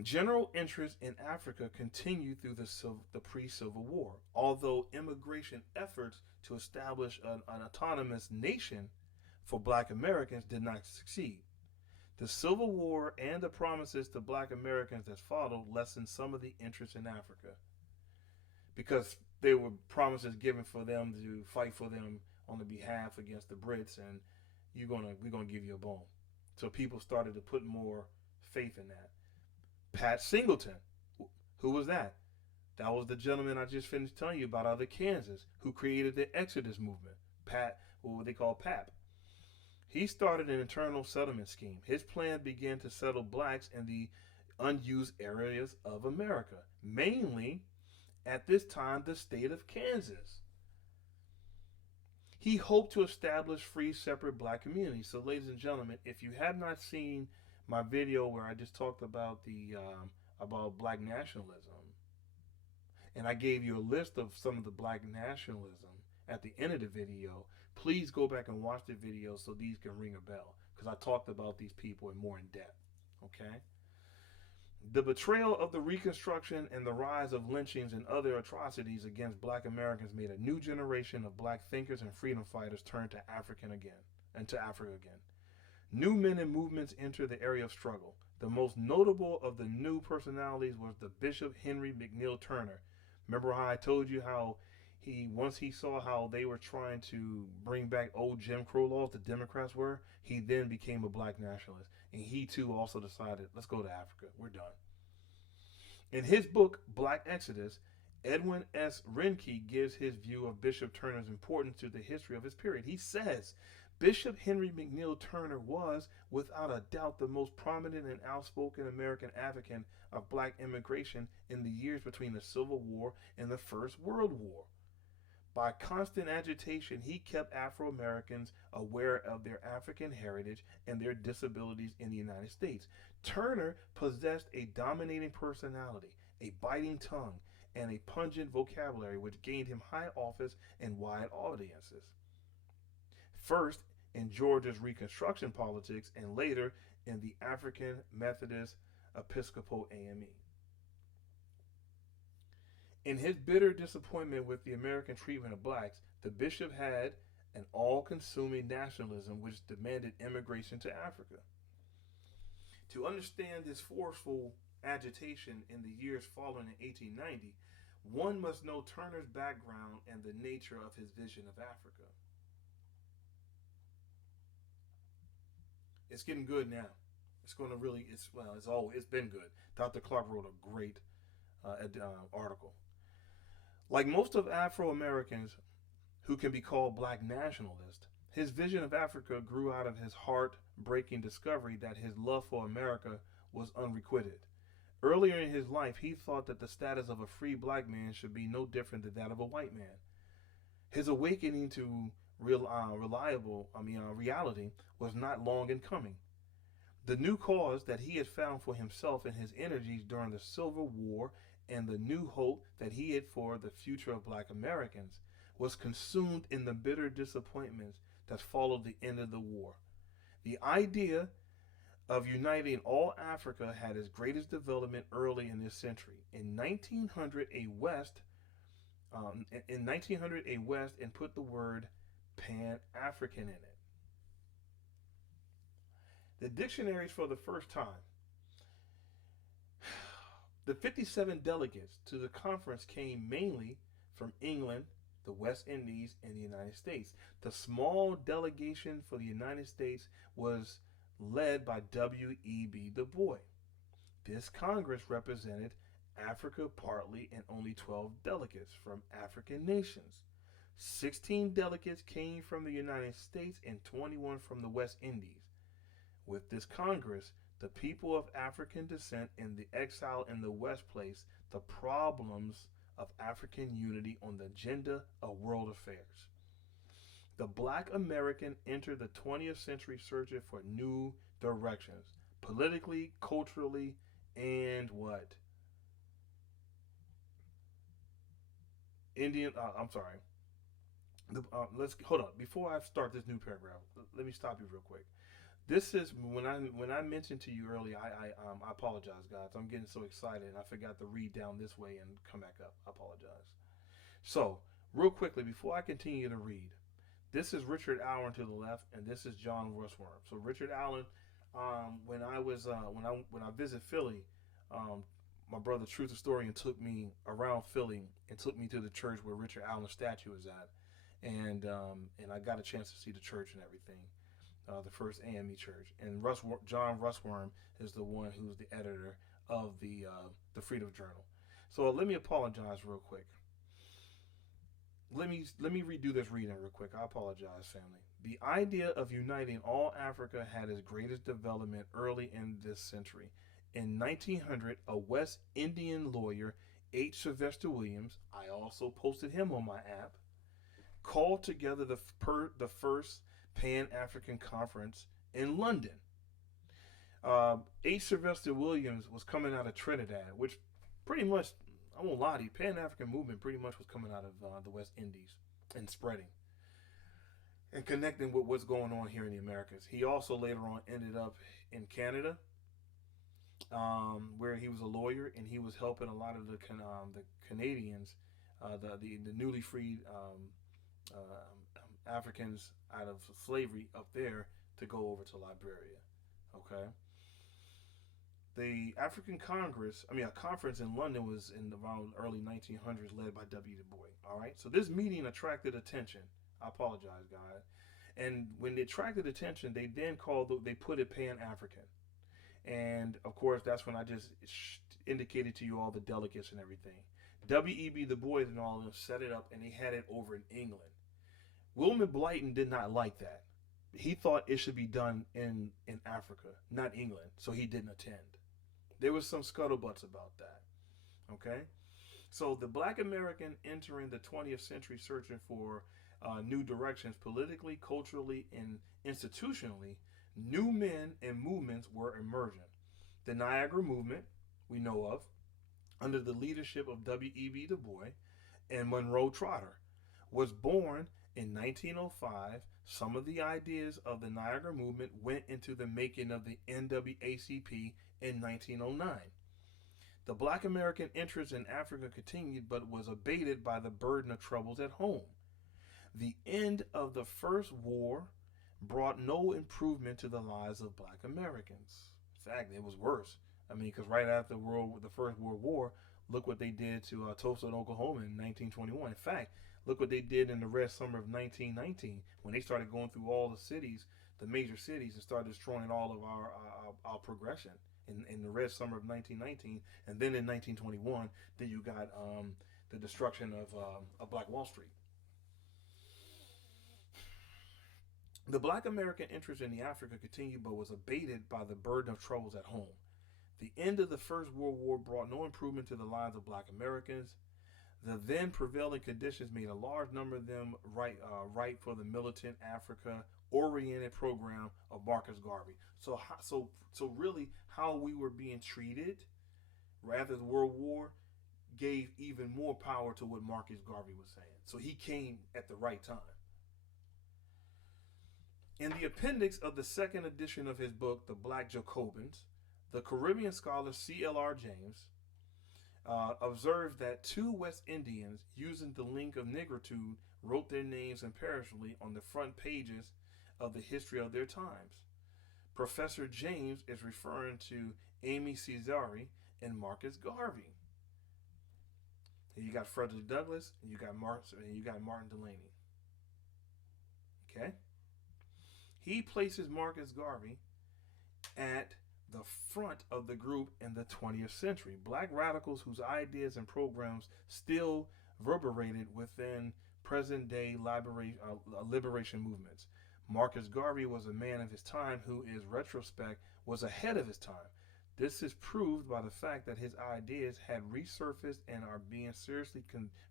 General interest in Africa continued through the pre-Civil War, although immigration efforts to establish an autonomous nation for Black Americans did not succeed. The Civil War and the promises to Black Americans that followed lessened some of the interest in Africa, because there were promises given for them to fight for them on the behalf against the Brits, and we're gonna give you a bone. So people started to put more faith in that. Pat Singleton, who was that? That was the gentleman I just finished telling you about out of Kansas, who created the Exodus movement. Pat, what they call PAP. He started an internal settlement scheme. His plan began to settle blacks in the unused areas of America, mainly at this time the state of Kansas. He hoped to establish free, separate black communities. So, ladies and gentlemen, if you have not seen my video where I just talked about about Black nationalism, and I gave you a list of some of the Black nationalism at the end of the video, please go back and watch the video so these can ring a bell, because I talked about these people more in depth. Okay? The betrayal of the Reconstruction and the rise of lynchings and other atrocities against Black Americans made a new generation of black thinkers and freedom fighters turn to Africa again. New men and movements entered the area of struggle. The most notable of the new personalities was the Bishop Henry McNeill Turner. Remember how I told you how once he saw how they were trying to bring back old Jim Crow laws, the Democrats were, he then became a Black nationalist. And he too also decided, let's go to Africa. We're done. In his book, Black Exodus, Edwin S. Renke gives his view of Bishop Turner's importance to the history of his period. He says, Bishop Henry McNeill Turner was, without a doubt, the most prominent and outspoken American advocate of black immigration in the years between the Civil War and the First World War. By constant agitation, he kept Afro-Americans aware of their African heritage and their disabilities in the United States. Turner possessed a dominating personality, a biting tongue, and a pungent vocabulary which gained him high office and wide audiences. First, in Georgia's Reconstruction politics, and later in the African Methodist Episcopal AME. In his bitter disappointment with the American treatment of blacks, the bishop had an all-consuming nationalism which demanded immigration to Africa. To understand this forceful agitation in the years following in 1890, one must know Turner's background and the nature of his vision of Africa. It's getting good now. It's going to really, it's been good. Dr. Clarke wrote a great article. Like most of Afro-Americans who can be called black nationalists, his vision of Africa grew out of his heart-breaking discovery that his love for America was unrequited. Earlier in his life, he thought that the status of a free black man should be no different than that of a white man. His awakening to reality was not long in coming. The new cause that he had found for himself and his energies during the Civil War and the new hope that he had for the future of black Americans was consumed in the bitter disappointments that followed the end of the war. The idea of uniting all Africa had its greatest development early in this century. In 1900, a West and put the word Pan-African in it. The dictionaries for the first time. The 57 delegates to the conference came mainly from England, the West Indies, and the United States. The small delegation for the United States was led by W.E.B. Du Bois. This Congress represented Africa partly and only 12 delegates from African nations. 16 delegates came from the United States and 21 from the West Indies. With this Congress, the people of African descent and the exile in the West placed the problems of African unity on the agenda of world affairs. The Black American entered the 20th century searching for new directions, politically, culturally, and what? I'm sorry. Let's hold on. Before I start this new paragraph, let me stop you real quick. This is when I mentioned to you earlier. I apologize, guys. I'm getting so excited and I forgot to read down this way and come back up. I apologize. So real quickly before I continue to read, this is Richard Allen to the left, and this is John Rushworm. So Richard Allen, when I visit Philly, my brother Truth Historian took me around Philly and took me to the church where Richard Allen's statue is at, and I got a chance to see the church and everything. The first AME church, and John Rushworm is the one who's the editor of the Freedom Journal. So let me apologize real quick. Let me redo this reading real quick. I apologize, family. The idea of uniting all Africa had its greatest development early in this century. In 1900, a West Indian lawyer, H. Sylvester Williams, I also posted him on my app, called together the first Pan-African Conference in London. H. Sylvester Williams was coming out of Trinidad, which pretty much, I won't lie to you, Pan-African movement pretty much was coming out of the West Indies and spreading and connecting with what's going on here in the Americas. He also later on ended up in Canada, where he was a lawyer and he was helping a lot of the Canadians, the newly freed Africans out of slavery up there to go over to Liberia. Okay. The African Congress, a conference in London was in around early 1900s led by W. Du Bois. All right. So this meeting attracted attention. I apologize, guys. And when it attracted attention, they then they put it Pan-African. And of course, that's when I just indicated to you all the delegates and everything. W.E.B. Du Bois and all of them set it up, and they had it over in England. William Blyton did not like that. He thought it should be done in Africa, not England, so he didn't attend. There was some scuttlebutts about that. Okay? So the Black American entering the 20th century searching for new directions politically, culturally, and institutionally, new men and movements were emerging. The Niagara Movement, we know of, under the leadership of W.E.B. Du Bois and Monroe Trotter, was born in 1905. Some of the ideas of the Niagara Movement went into the making of the NAACP in 1909. The Black American interest in Africa continued, but was abated by the burden of troubles at home. The end of the First War brought no improvement to the lives of Black Americans. In fact, it was worse. Because right after the First World War, look what they did to Tulsa, Oklahoma in 1921. In fact, look what they did in the Red Summer of 1919 when they started going through all the cities, the major cities, and started destroying all of our progression in the Red Summer of 1919. And then in 1921, then you got the destruction of Black Wall Street. The Black American interest in the Africa continued, but was abated by the burden of troubles at home. The end of the First World War brought no improvement to the lives of Black Americans. The then prevailing conditions made a large number of them right for the militant Africa-oriented program of Marcus Garvey. So really, how we were being treated, rather the World War, gave even more power to what Marcus Garvey was saying. So he came at the right time. In the appendix of the second edition of his book, The Black Jacobins, the Caribbean scholar C.L.R. James observed that two West Indians, using the link of negritude, wrote their names imperishibly on the front pages of the history of their times. Professor James is referring to Amy Cesare and Marcus Garvey. And you got Frederick Douglass, and you got Martin Delany. Okay? He places Marcus Garvey at the front of the group in the 20th century. Black radicals whose ideas and programs still reverberated within present-day liberation movements. Marcus Garvey was a man of his time who, in retrospect, was ahead of his time. This is proved by the fact that his ideas had resurfaced and are being seriously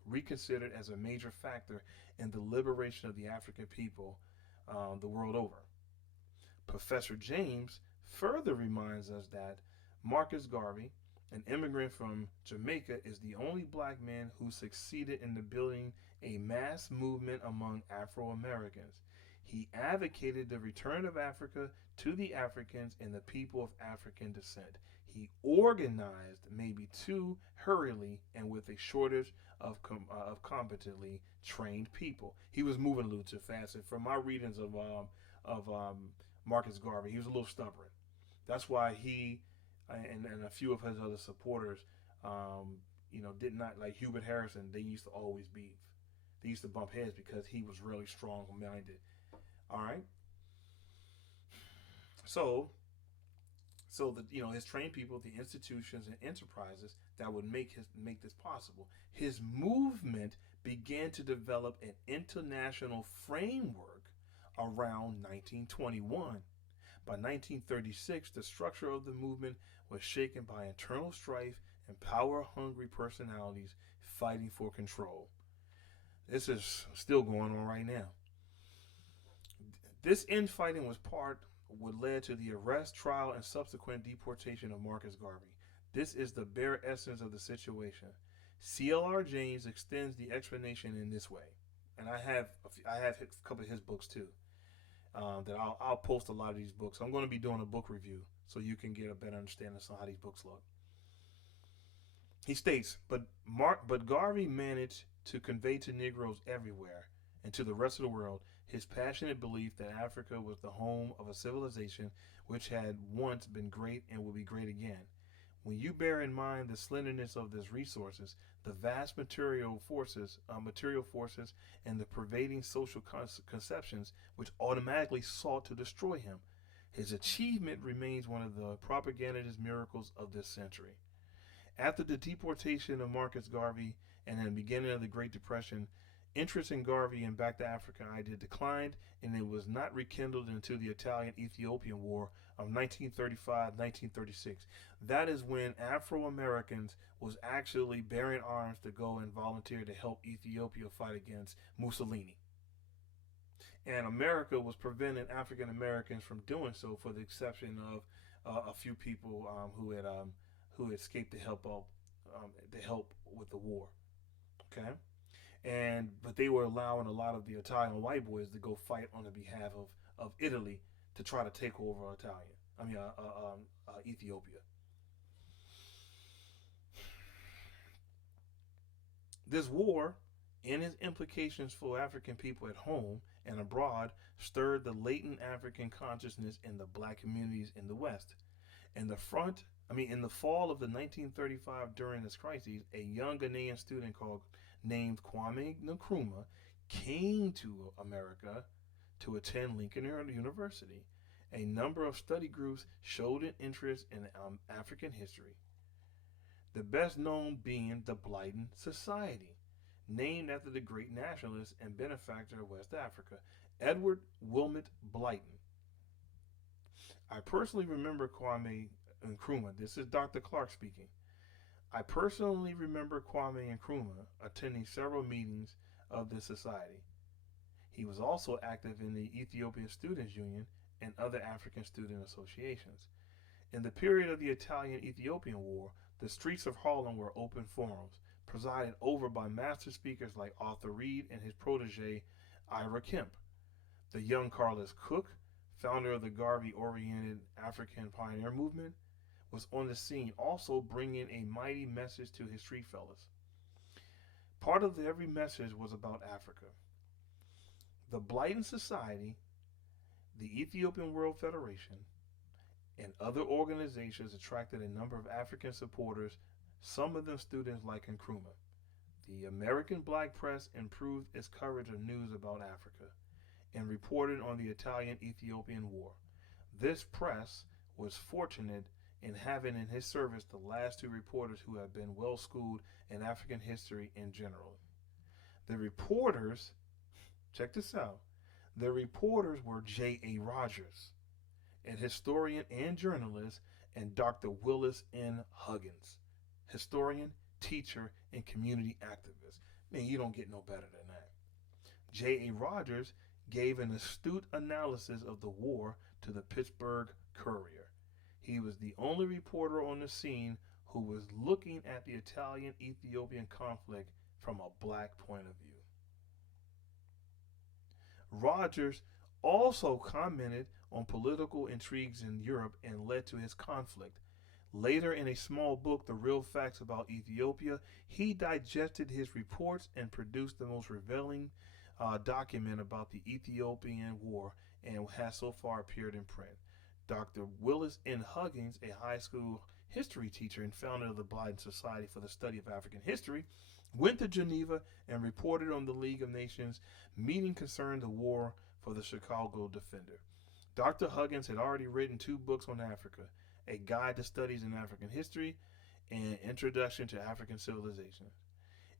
reconsidered as a major factor in the liberation of the African people the world over. Professor James further reminds us that Marcus Garvey, an immigrant from Jamaica, is the only black man who succeeded in building a mass movement among Afro-Americans. He advocated the return of Africa to the Africans and the people of African descent. He organized, maybe too hurriedly and with a shortage of competently trained people. He was moving a little too fast. And from my readings of Marcus Garvey, he was a little stubborn. That's why he and a few of his other supporters, did not, like Hubert Harrison. They used to always beef. They used to bump heads because he was really strong-minded. All right. So his trained people, the institutions and enterprises that would make this possible. His movement began to develop an international framework around 1921. By 1936, the structure of the movement was shaken by internal strife and power-hungry personalities fighting for control. This is still going on right now. This infighting was what led to the arrest, trial, and subsequent deportation of Marcus Garvey. This is the bare essence of the situation. C.L.R. James extends the explanation in this way, and I have a couple of his books too. That I'll post a lot of these books. I'm going to be doing a book review so you can get a better understanding of how these books look. He states, but Garvey managed to convey to Negroes everywhere and to the rest of the world his passionate belief that Africa was the home of a civilization which had once been great and will be great again. When you bear in mind the slenderness of these resources, the vast material forces, and the pervading social conceptions which automatically sought to destroy him, his achievement remains one of the propagandist miracles of this century. After the deportation of Marcus Garvey and the beginning of the Great Depression, interest in Garvey and Back to Africa idea declined, and it was not rekindled until the Italian-Ethiopian War of 1935-1936. That is when Afro-Americans was actually bearing arms to go and volunteer to help Ethiopia fight against Mussolini. And America was preventing African Americans from doing so, for the exception of a few people who escaped to help with the war. Okay. But they were allowing a lot of the Italian white boys to go fight on the behalf of Italy to try to take over Ethiopia. This war and its implications for African people at home and abroad stirred the latent African consciousness in the black communities in the West. In the fall of the 1935, during this crisis, a young Ghanaian student named Kwame Nkrumah came to America to attend Lincoln University. A number of study groups showed an interest in African history, the best known being the Blyden Society, named after the great nationalist and benefactor of West Africa, Edward Wilmot Blyden. I personally remember Kwame Nkrumah. This is Dr. Clarke speaking. I personally remember Kwame Nkrumah attending several meetings of this society. He was also active in the Ethiopian Students' Union and other African student associations. In the period of the Italian-Ethiopian War, the streets of Harlem were open forums, presided over by master speakers like Arthur Reed and his protege, Ira Kemp. The young Carlos Cook, founder of the Garvey-oriented African pioneer movement, was on the scene, also bringing a mighty message to his street fellas. Part of every message was about Africa. The Blyden Society, the Ethiopian World Federation, and other organizations attracted a number of African supporters, some of them students like Nkrumah. The American black press improved its coverage of news about Africa and reported on the Italian-Ethiopian War. This press was fortunate in having in his service the last two reporters who had been well schooled in African history in general. The reporters, check this out, the reporters were J.A. Rogers, an historian and journalist, and Dr. Willis N. Huggins, historian, teacher, and community activist. Man, you don't get no better than that. J.A. Rogers gave an astute analysis of the war to the Pittsburgh Courier. He was the only reporter on the scene who was looking at the Italian-Ethiopian conflict from a black point of view. Rogers also commented on political intrigues in Europe and led to his conflict. Later, in a small book, The Real Facts About Ethiopia, he digested his reports and produced the most revealing document about the Ethiopian War and has so far appeared in print. Dr. Willis N. Huggins, a high school history teacher and founder of the Blind Society for the Study of African History, went to Geneva and reported on the League of Nations meeting concerning the war for the Chicago Defender. Dr. Huggins had already written 2 books on Africa, A Guide to Studies in African History and Introduction to African Civilization.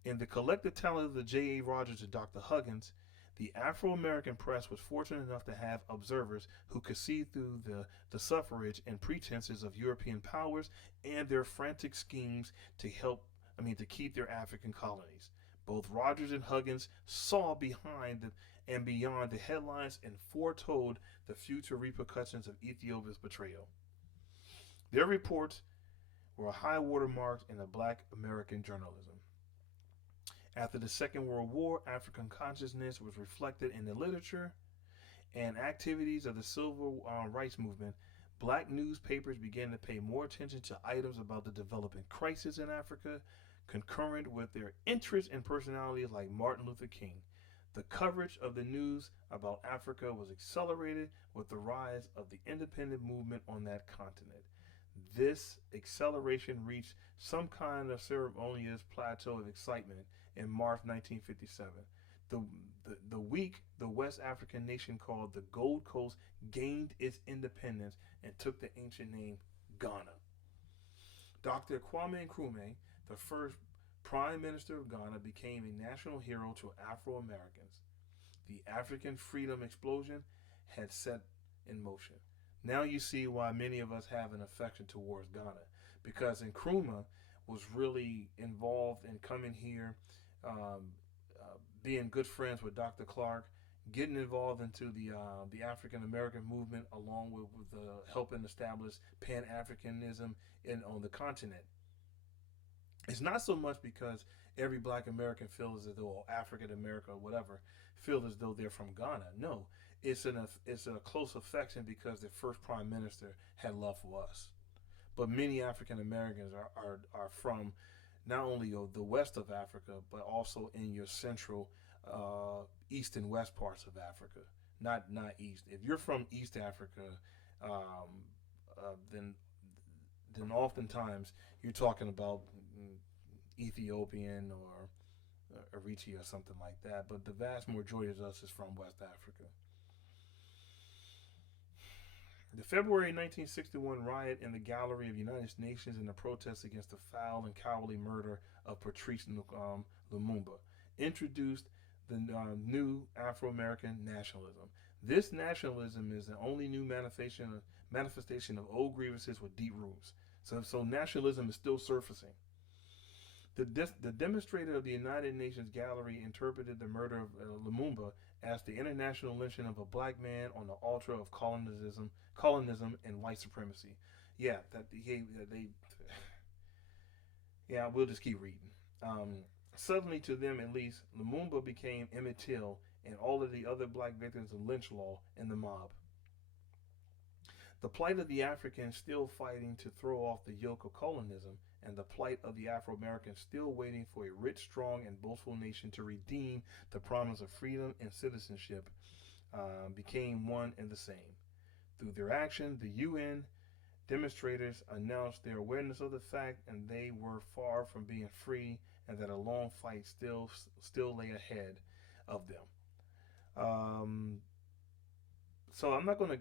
In the collective talent of the J.A. Rogers and Dr. Huggins, the Afro-American press was fortunate enough to have observers who could see through the suffrage and pretenses of European powers and their frantic schemes to keep their African colonies. Both Rogers and Huggins saw behind and beyond the headlines and foretold the future repercussions of Ethiopia's betrayal. Their reports were high watermarks in the Black American journalism. After the Second World War, African consciousness was reflected in the literature and activities of the civil rights movement. Black newspapers began to pay more attention to items about the developing crisis in Africa, concurrent with their interest in personalities like Martin Luther King. The coverage of the news about Africa was accelerated with the rise of the independent movement on that continent. This acceleration reached some kind of ceremonious plateau of excitement in March 1957. The week the West African nation called the Gold Coast gained its independence and took the ancient name Ghana. Dr. Kwame Nkrumah, the first Prime Minister of Ghana, became a national hero to Afro-Americans. The African freedom explosion had set in motion. Now you see why many of us have an affection towards Ghana, because Nkrumah was really involved in coming here, being good friends with Dr. Clarke, getting involved into the African American movement, along with helping establish Pan-Africanism on the continent. It's not so much because every Black American feels as though African America or whatever feel as though they're from Ghana. No, it's a close affection because the first Prime Minister had love for us. But many African Americans are from not only the west of Africa, but also in your central, east and west parts of Africa. Not east. If you're from East Africa, then oftentimes you're talking about Ethiopian or Eritrea or something like that. But the vast majority of us is from West Africa. The February 1961 riot in the Gallery of United Nations in the protest against the foul and cowardly murder of Patrice Lumumba introduced the new Afro-American nationalism. This nationalism is the only new manifestation of old grievances with deep roots. So nationalism is still surfacing. The demonstrator of the United Nations Gallery interpreted the murder of Lumumba as the international lynching of a black man on the altar of colonism and white supremacy. We'll just keep reading. Suddenly, to them at least, Lumumba became Emmett Till and all of the other black victims of lynch law and the mob. The plight of the Africans still fighting to throw off the yoke of colonism, and the plight of the Afro-Americans still waiting for a rich, strong, and boastful nation to redeem the promise of freedom and citizenship became one and the same. Through their action, the UN demonstrators announced their awareness of the fact, and they were far from being free, and that a long fight still lay ahead of them. So I'm not going to.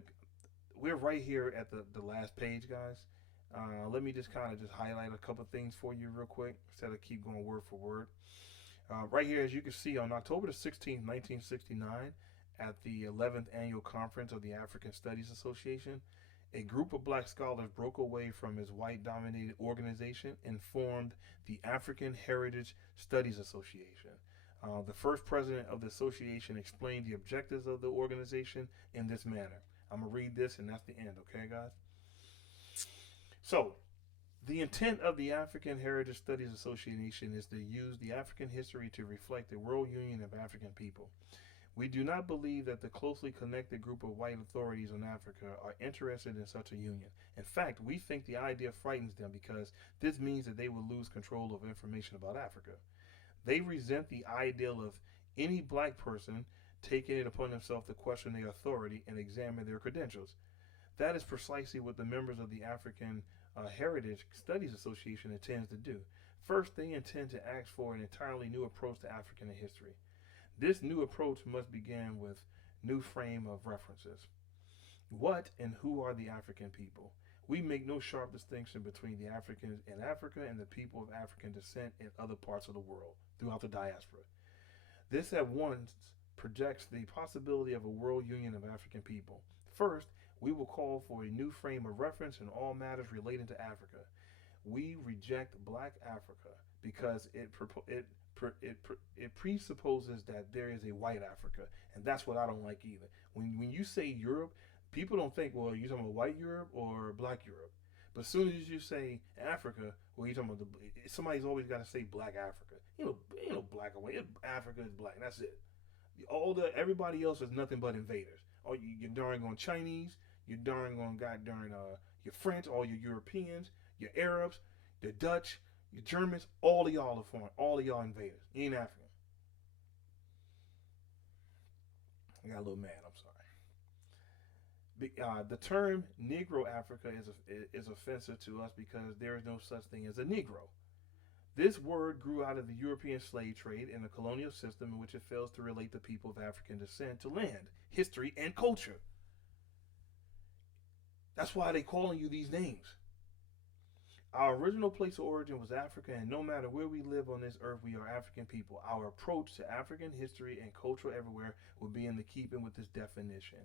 We're right here at the last page, guys. Let me just kind of highlight a couple things for you real quick instead of keep going word for word. Right here, as you can see, on October the 16th, 1969, at the 11th Annual Conference of the African Studies Association, a group of black scholars broke away from its white-dominated organization and formed the African Heritage Studies Association. The first president of the association explained the objectives of the organization in this manner. I'm going to read this, and that's the end, okay, guys? So, the intent of the African Heritage Studies Association is to use the African history to reflect the world union of African people. We do not believe that the closely connected group of white authorities in Africa are interested in such a union. In fact, we think the idea frightens them because this means that they will lose control of information about Africa. They resent the ideal of any black person taking it upon themselves to question their authority and examine their credentials. That is precisely what the members of the African Heritage Studies Association intends to do. First, they intend to ask for an entirely new approach to African history. This new approach must begin with new frame of references. What and who are the African people? We make no sharp distinction between the Africans in Africa and the people of African descent in other parts of the world throughout the diaspora. This at once projects the possibility of a world union of African people. First, we will call for a new frame of reference in all matters relating to Africa. We reject Black Africa because it presupposes that there is a white Africa, and that's what I don't like either. When you say Europe, people don't think, well, you're talking about white Europe or Black Europe. But as soon as you say Africa, well, you're talking about somebody's always got to say Black Africa. You know, black or white. Africa is black. That's it. Everybody else is nothing but invaders. Or you're darn on Chinese. You're darn on your French, all your Europeans, your Arabs, the Dutch, your Germans. All of y'all are foreign. All of y'all invaders. You ain't African. I got a little mad. I'm sorry. The term Negro Africa is offensive to us because there is no such thing as a Negro. This word grew out of the European slave trade and the colonial system in which it fails to relate the people of African descent to land, history, and culture. That's why they're calling you these names. Our original place of origin was Africa, and no matter where we live on this earth, we are African people. Our approach to African history and culture everywhere will be in the keeping with this definition.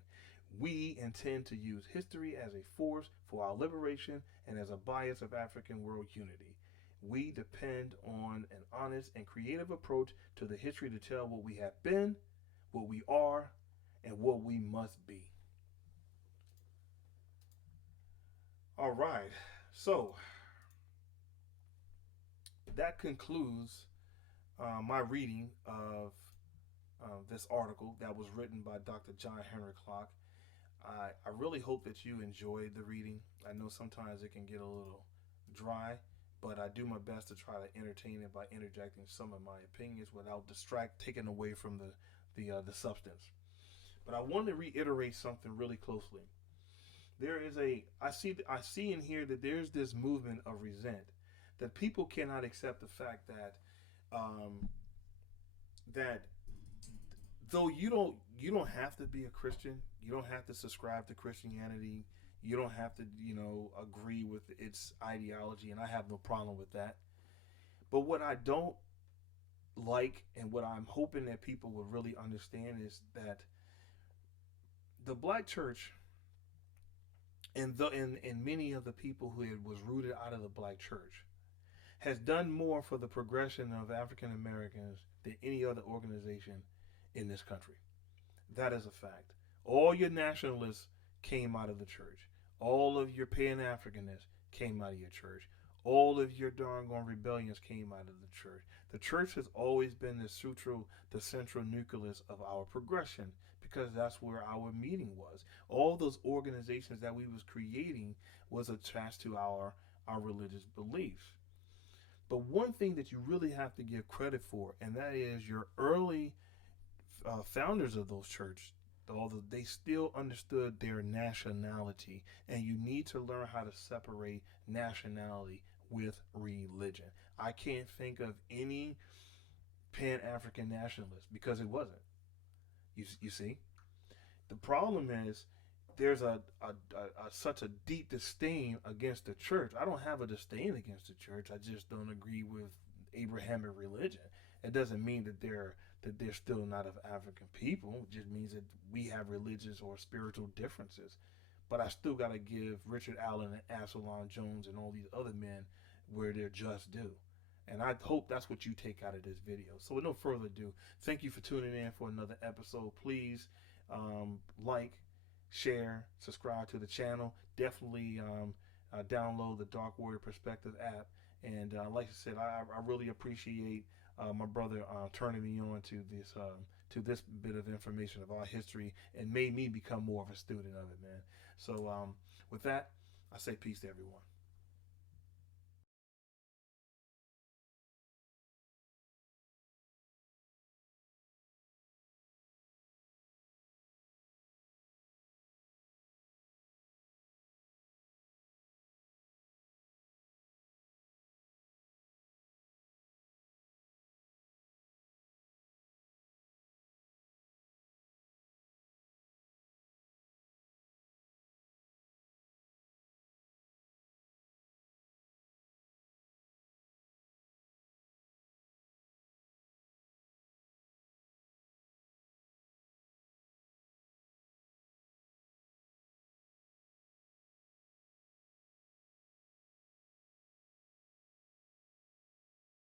We intend to use history as a force for our liberation and as a bias of African world unity. We depend on an honest and creative approach to the history to tell what we have been, what we are, and what we must be. All right, so that concludes my reading of this article that was written by Dr. John Henry Clarke. I really hope that you enjoyed the reading. I know sometimes it can get a little dry, but I do my best to try to entertain it by interjecting some of my opinions without taking away from the substance. But I want to reiterate something really closely. I see in here that there's this movement of resent, that people cannot accept the fact that that though you don't have to be a Christian, you don't have to subscribe to Christianity, you don't have to agree with its ideology, and I have no problem with that. But what I don't like, and what I'm hoping that people will really understand, is that the black church and many of the people who was rooted out of the black church has done more for the progression of African Americans than any other organization in this country. That is a fact. All your nationalists came out of the church. All of your Pan-Africanists came out of your church. All of your doggone rebellions came out of the church. The church has always been the central nucleus of our progression, because that's where our meeting was. All those organizations that we was creating was attached to our religious beliefs. But one thing that you really have to give credit for, and that is your early founders of those churches, although they still understood their nationality, and you need to learn how to separate nationality with religion. I can't think of any Pan-African nationalist, because it wasn't. You see, the problem is there's such a deep disdain against the church. I don't have a disdain against the church. I just don't agree with Abrahamic religion. It doesn't mean that they're still not of African people. It just means that we have religious or spiritual differences. But I still got to give Richard Allen and Absalom Jones and all these other men where they're just due. And I hope that's what you take out of this video. So with no further ado, thank you for tuning in for another episode. Please like, share, subscribe to the channel. Definitely download the Dark Warrior Perspective app. And like I said, I really appreciate my brother turning me on to this bit of information of our history and made me become more of a student of it, man. So with that, I say peace to everyone.